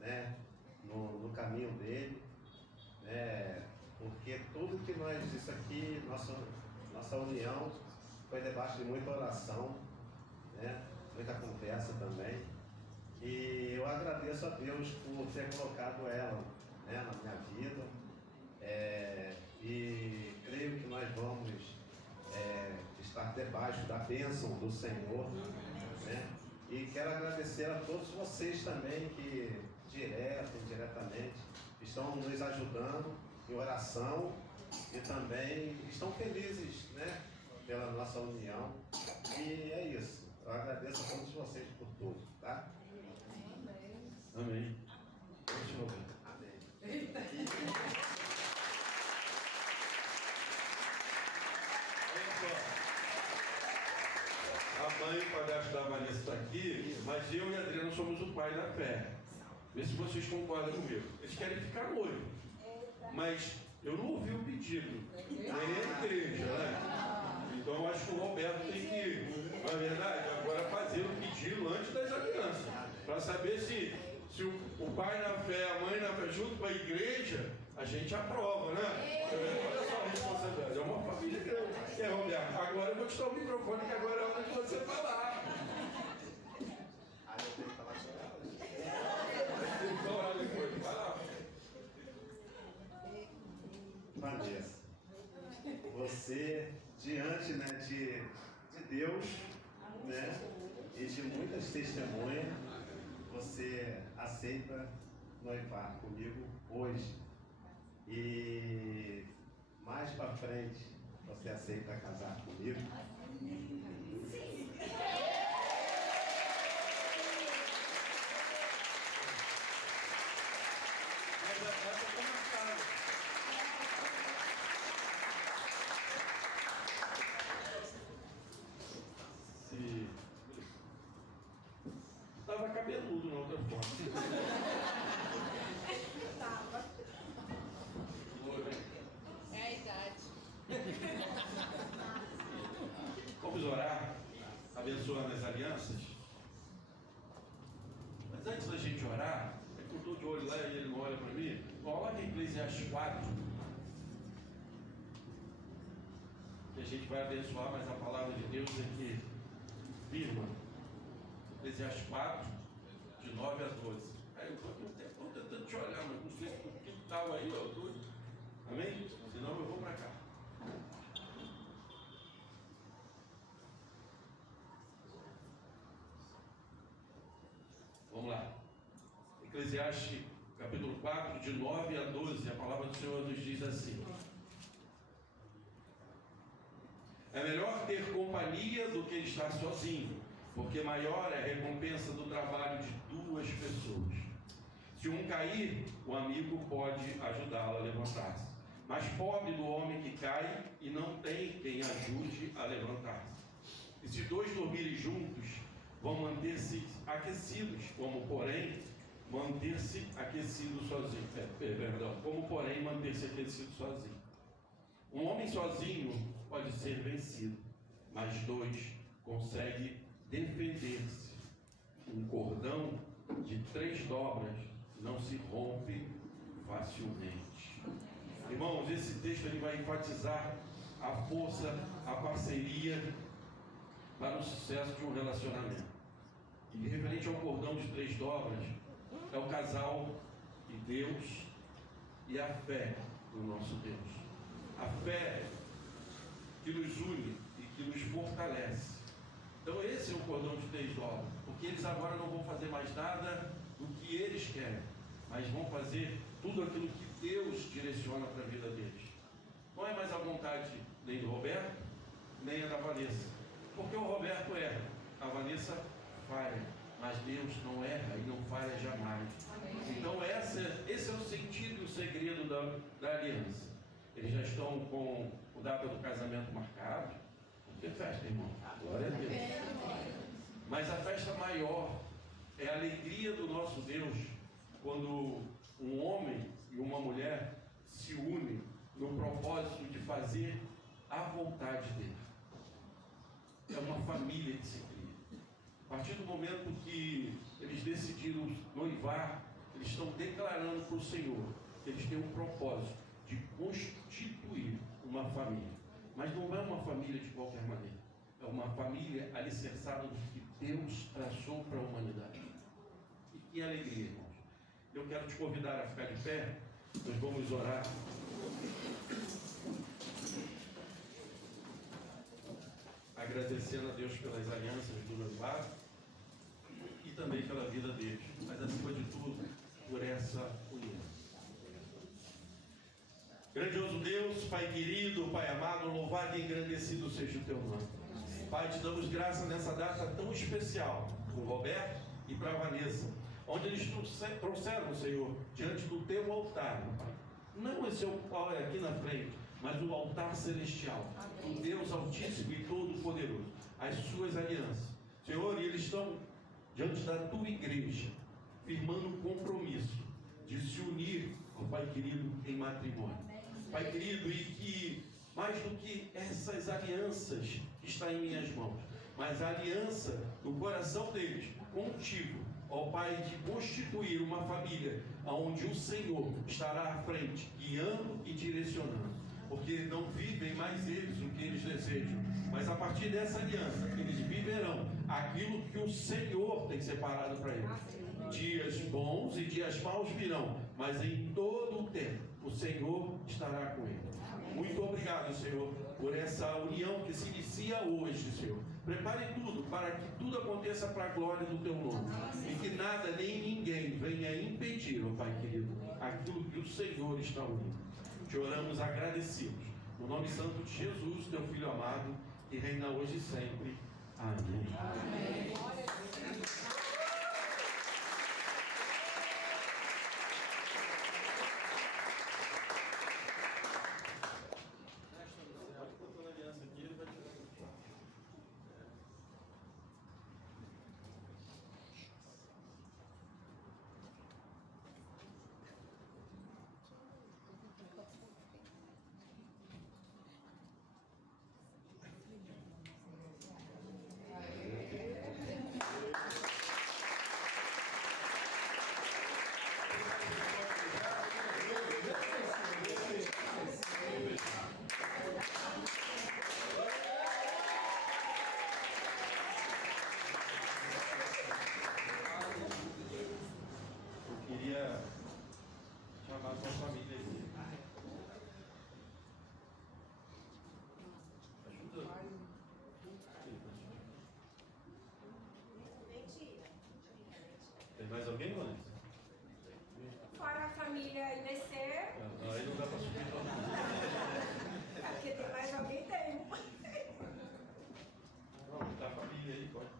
né, no caminho dele, né, porque tudo que nós, isso aqui, nossa união foi debaixo de muita oração, né, muita conversa também. E eu agradeço a Deus por ter colocado ela, né, na minha vida. E creio que nós vamos estar debaixo da bênção do Senhor, né? E quero agradecer a todos vocês também que direto e indiretamente estão nos ajudando em oração e também estão felizes, né, pela nossa união. E é isso. Eu agradeço a todos vocês por tudo, tá? Amém. Deixa eu ver. Amém. A mãe e o padrasto da Vanessa está aqui, mas eu e a Adriana somos o pai da fé. Vê se vocês concordam comigo. Eles querem ficar noivo, mas eu não ouvi o pedido, nem a igreja, né? Então eu acho que o Roberto tem que, na verdade, agora fazer o pedido antes das alianças, para saber se o pai na fé, a mãe na fé, junto com a igreja, a gente aprova, né? Olha só a responsabilidade, é uma família grande. Roberto, agora eu vou te dar o microfone, que agora é hora de você falar. Aí eu tenho que falar sobre ela. Tem que falar depois, vai lá. Vanessa, você, diante, né, de Deus, né, e de muitas testemunhas, você aceita noivar comigo hoje. E mais para frente, você aceita casar comigo? Sim. Mas a data está marcada. Se... Estava cabeludo na outra foto. Tava. É a idade. Vamos orar, abençoando as alianças. Mas antes da gente orar, é que eu estou de olho lá e ele não olha para mim. Coloca em Eclesiastes 4, que a gente vai abençoar, mas a palavra de Deus é que firma. Eclesiastes 4, de 9 a 12. Aí eu estou aqui um tempo tentando te olhar, mas não sei se o que tal aí, eu estou. Amém? Senão eu vou para cá. Vamos lá. Eclesiastes capítulo 4, de 9 a 12, a palavra do Senhor nos diz assim: é melhor ter companhia do que estar sozinho, porque maior é a recompensa do trabalho de duas pessoas. Se um cair, o amigo pode ajudá-lo a levantar-se. Mas pobre do homem que cai e não tem quem ajude a levantar-se. E se dois dormirem juntos, vão manter-se aquecidos, como porém manter-se aquecido sozinho. Como porém manter-se aquecido sozinho. Um homem sozinho pode ser vencido, mas dois conseguem defender-se. Um cordão de 3 dobras não se rompe facilmente. Irmãos, esse texto ele vai enfatizar a força, a parceria para o sucesso de um relacionamento. E referente ao cordão de 3 dobras, é o casal e Deus e a fé do nosso Deus. A fé que nos une e que nos fortalece. Então esse é o cordão de 3 dobras, porque eles agora não vão fazer mais nada do que eles querem, mas vão fazer tudo aquilo que Deus direciona para a vida deles. Não é mais a vontade nem do Roberto, nem a da Vanessa, porque o Roberto erra, a Vanessa falha, mas Deus não erra e não falha jamais. Então esse é o sentido e o segredo da aliança. Eles já estão com o data do casamento marcado. Que festa, irmão? Glória a Deus. Mas a festa maior é a alegria do nosso Deus quando um homem e uma mulher se unem no propósito de fazer a vontade dele. É uma família que se cria. A partir do momento que eles decidiram noivar, eles estão declarando para o Senhor que eles têm um propósito de constituir uma família. Mas não é uma família de qualquer maneira. É uma família alicerçada do que Deus traçou para a humanidade. E que alegria, irmãos. Eu quero te convidar a ficar de pé. Nós vamos orar. Agradecendo a Deus pelas alianças do noivado e também pela vida deles. Mas acima de tudo, por essa união. Grandioso Deus, Pai querido, Pai amado, louvado e engrandecido seja o Teu nome. Pai, te damos graça nessa data tão especial, para o Roberto e para a Vanessa, onde eles trouxeram, Senhor, diante do Teu altar, Pai. Não esse qual é aqui na frente, mas o altar celestial, o Deus Altíssimo e Todo-Poderoso, as suas alianças. Senhor, e eles estão diante da Tua igreja, firmando um compromisso de se unir, ó Pai querido, em matrimônio. Pai querido, e que mais do que essas alianças que estão em minhas mãos, mas a aliança no coração deles, contigo, ó Pai, de constituir uma família onde o Senhor estará à frente, guiando e direcionando, porque não vivem mais eles o que eles desejam, mas a partir dessa aliança, eles viverão aquilo que o Senhor tem separado para eles. Dias bons e dias maus virão, mas em todo o tempo o Senhor estará com ele. Muito obrigado, Senhor, por essa união que se inicia hoje, Senhor. Prepare tudo para que tudo aconteça para a glória do Teu nome. E que nada nem ninguém venha impedir, ó Pai querido, aquilo que o Senhor está unindo. Te oramos agradecidos. No nome santo de Jesus, Teu Filho amado, que reina hoje e sempre. Amém. Amém.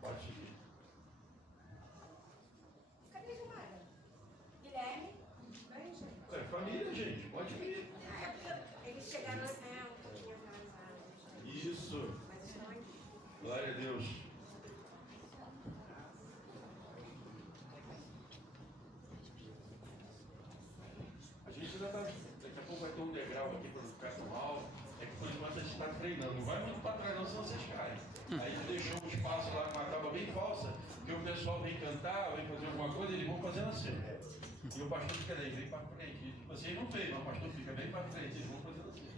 Pode subir. Cadê a Gilmara? Guilherme? Vem, gente. É família, gente. Pode vir. Eles chegaram um pouquinho atrasados. Isso. Mas estão aqui. Glória a Deus. A gente já está. Daqui a pouco vai ter um degrau aqui para não ficar tão alto. É que por enquanto a gente está treinando. Não vai muito para trás, não, senão vocês caem. Aí a gente deixou um espaço lá com uma tábua bem falsa, que o pessoal vem cantar, vem fazer alguma coisa, eles vão fazendo assim. E o pastor fica aí, vem para frente. Vocês não veem, mas o pastor fica bem para frente, eles vão fazendo assim.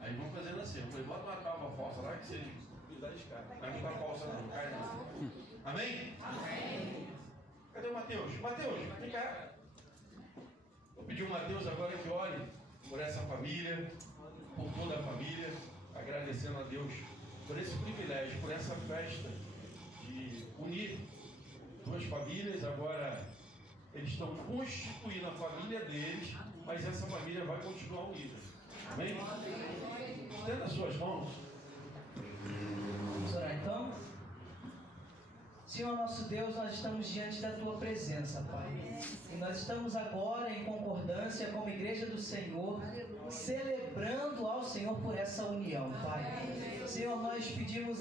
Aí vão fazendo assim. Eu falei, bota uma tábua falsa lá que vocês caem. Não vai falsa não, cai não. Amém? Amém. Cadê o Mateus? Mateus, vem cá. Vou pedir o Mateus agora que ore por essa família, por toda a família, agradecendo a Deus por esse privilégio, por essa festa de unir duas famílias. Agora eles estão constituindo a família deles, mas essa família vai continuar unida. Amém? Estenda as suas mãos. Vamos orar então? Senhor nosso Deus, nós estamos diante da Tua presença, Pai. E nós estamos agora em concordância como Igreja do Senhor, celebrando ao Senhor por essa união, Pai. Senhor, nós pedimos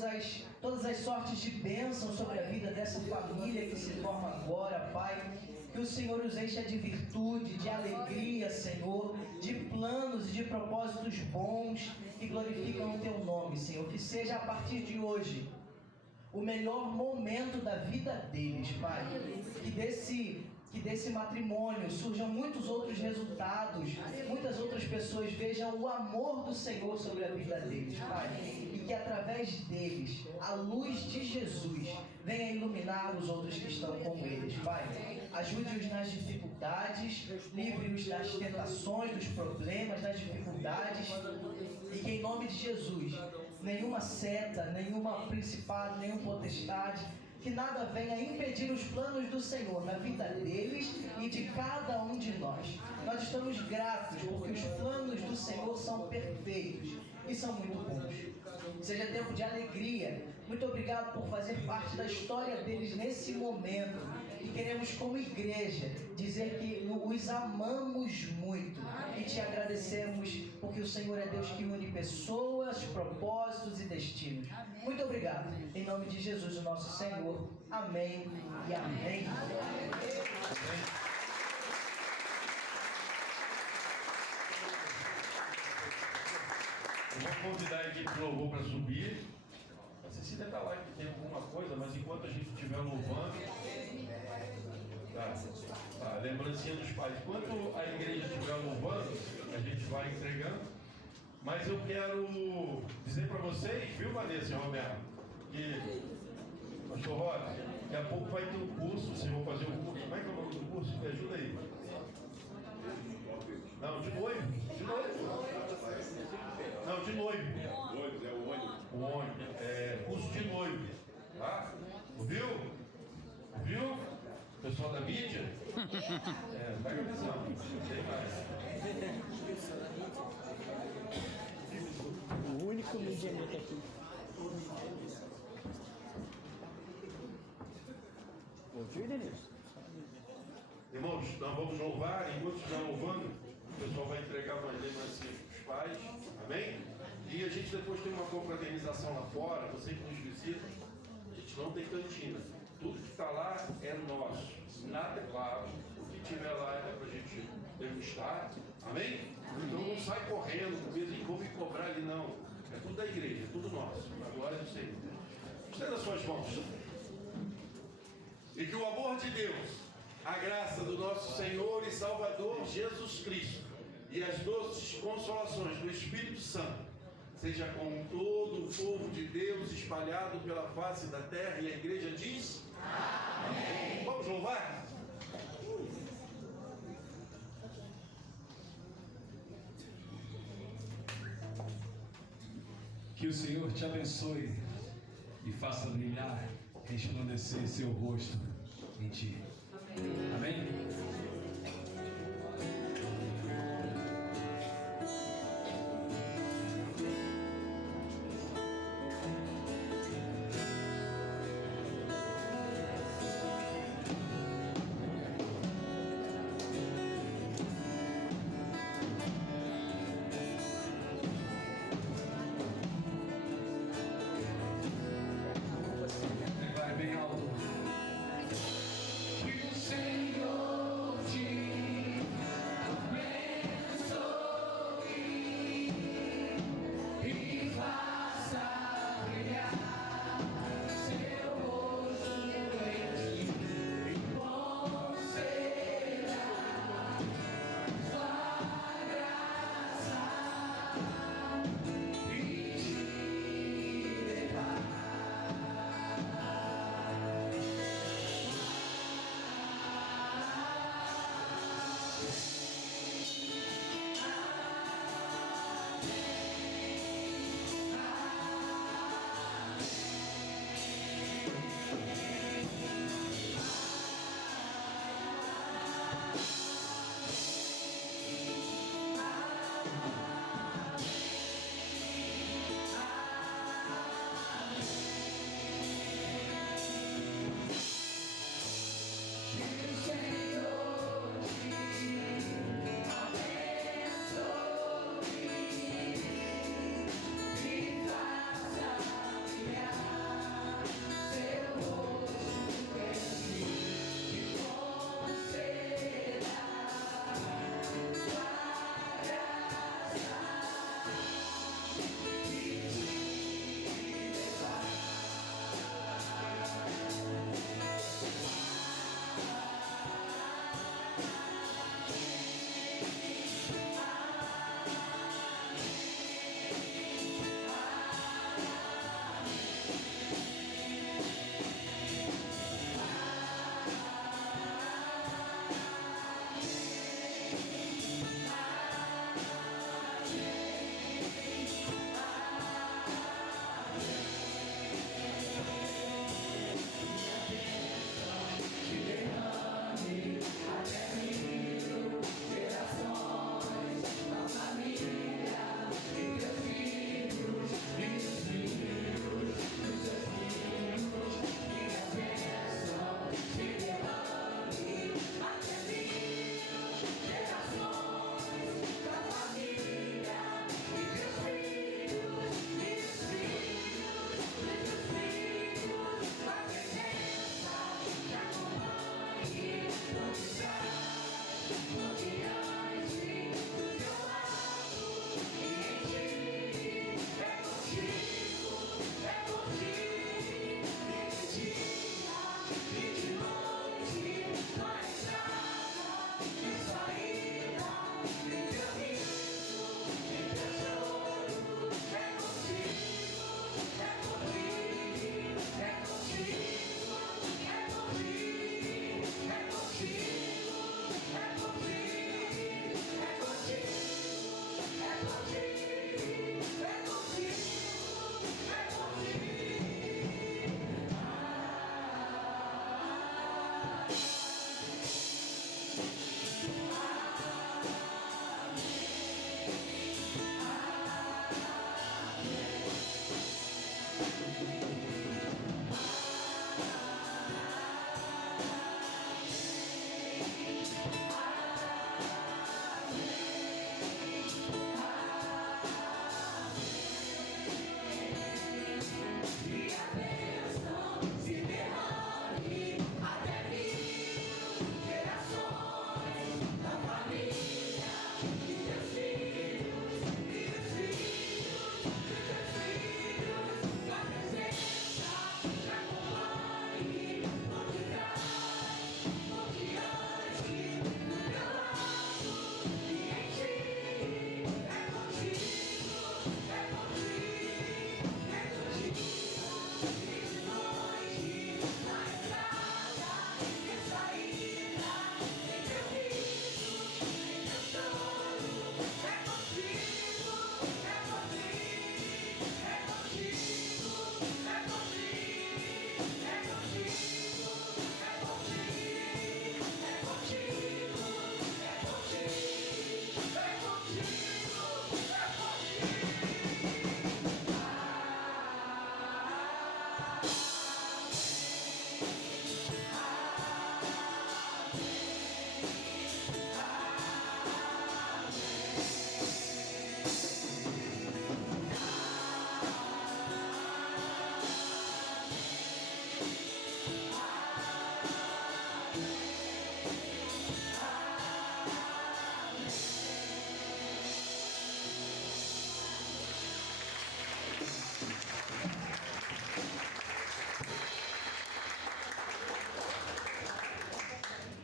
todas as sortes de bênção sobre a vida dessa família que se forma agora, Pai. Que o Senhor os encha de virtude, de alegria, Senhor, de planos e de propósitos bons que glorificam o Teu nome, Senhor. Que seja a partir de hoje o melhor momento da vida deles, Pai. Que desse matrimônio surjam muitos outros resultados, muitas outras pessoas vejam o amor do Senhor sobre a vida deles, Pai. E que através deles, a luz de Jesus venha iluminar os outros que estão com eles, Pai. Ajude-os nas dificuldades, livre-os das tentações, dos problemas, das dificuldades. E que em nome de Jesus, nenhuma seta, nenhuma principado, nenhum potestade, que nada venha impedir os planos do Senhor na vida deles e de cada um de nós. Nós estamos gratos porque os planos do Senhor são perfeitos e são muito bons. Seja tempo de alegria. Muito obrigado por fazer parte da história deles nesse momento. E queremos, como igreja, dizer que os amamos muito e te agradecemos porque o Senhor é Deus que une pessoas, propósitos e destinos. Muito obrigado. Em nome de Jesus, o nosso Senhor. Amém e amém. Eu vou convidar a equipe do louvor para subir. A Cecília está lá que tem alguma coisa, mas enquanto a gente estiver louvando, tá, lembrancinha dos pais. Enquanto a igreja estiver louvando, a gente vai entregando. Mas eu quero dizer para vocês, viu, Vanessa e Roberto, que, pastor Rosa, daqui a pouco vai ter um curso, vocês vão fazer um curso. Como é que é o nome do curso? Me ajuda aí. Não, de noivo. De noivo. Não, de noivo. É o ônibus. O ônibus. É curso de noivo. Tá? Ouviu? Ouviu? Pessoal da mídia? Pega a visão. Tem mais. O único medianito aqui. Ouviu, Denilson? Irmãos, nós vamos louvar, enquanto estiver louvando, o pessoal vai entregar umas lembrancinhas para os pais, amém? E a gente depois tem uma confraternização lá fora, você que nos visita, a gente não tem cantina. Tudo que está lá é nosso. Nada é claro. O que tiver lá é para a gente degustar, amém? Então não sai correndo com medo de vou me cobrar ali, não. É tudo da igreja, é tudo nosso. A glória é do Senhor. Estenda as suas mãos. E que o amor de Deus, a graça do nosso Senhor e Salvador Jesus Cristo e as doces consolações do Espírito Santo seja com todo o povo de Deus espalhado pela face da terra. E a igreja diz: amém. Vamos louvar? Que o Senhor te abençoe e faça brilhar, resplandecer seu rosto em ti. Amém?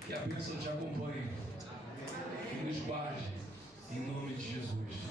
Que a bênção te acompanhe e nos guarde, em nome de Jesus.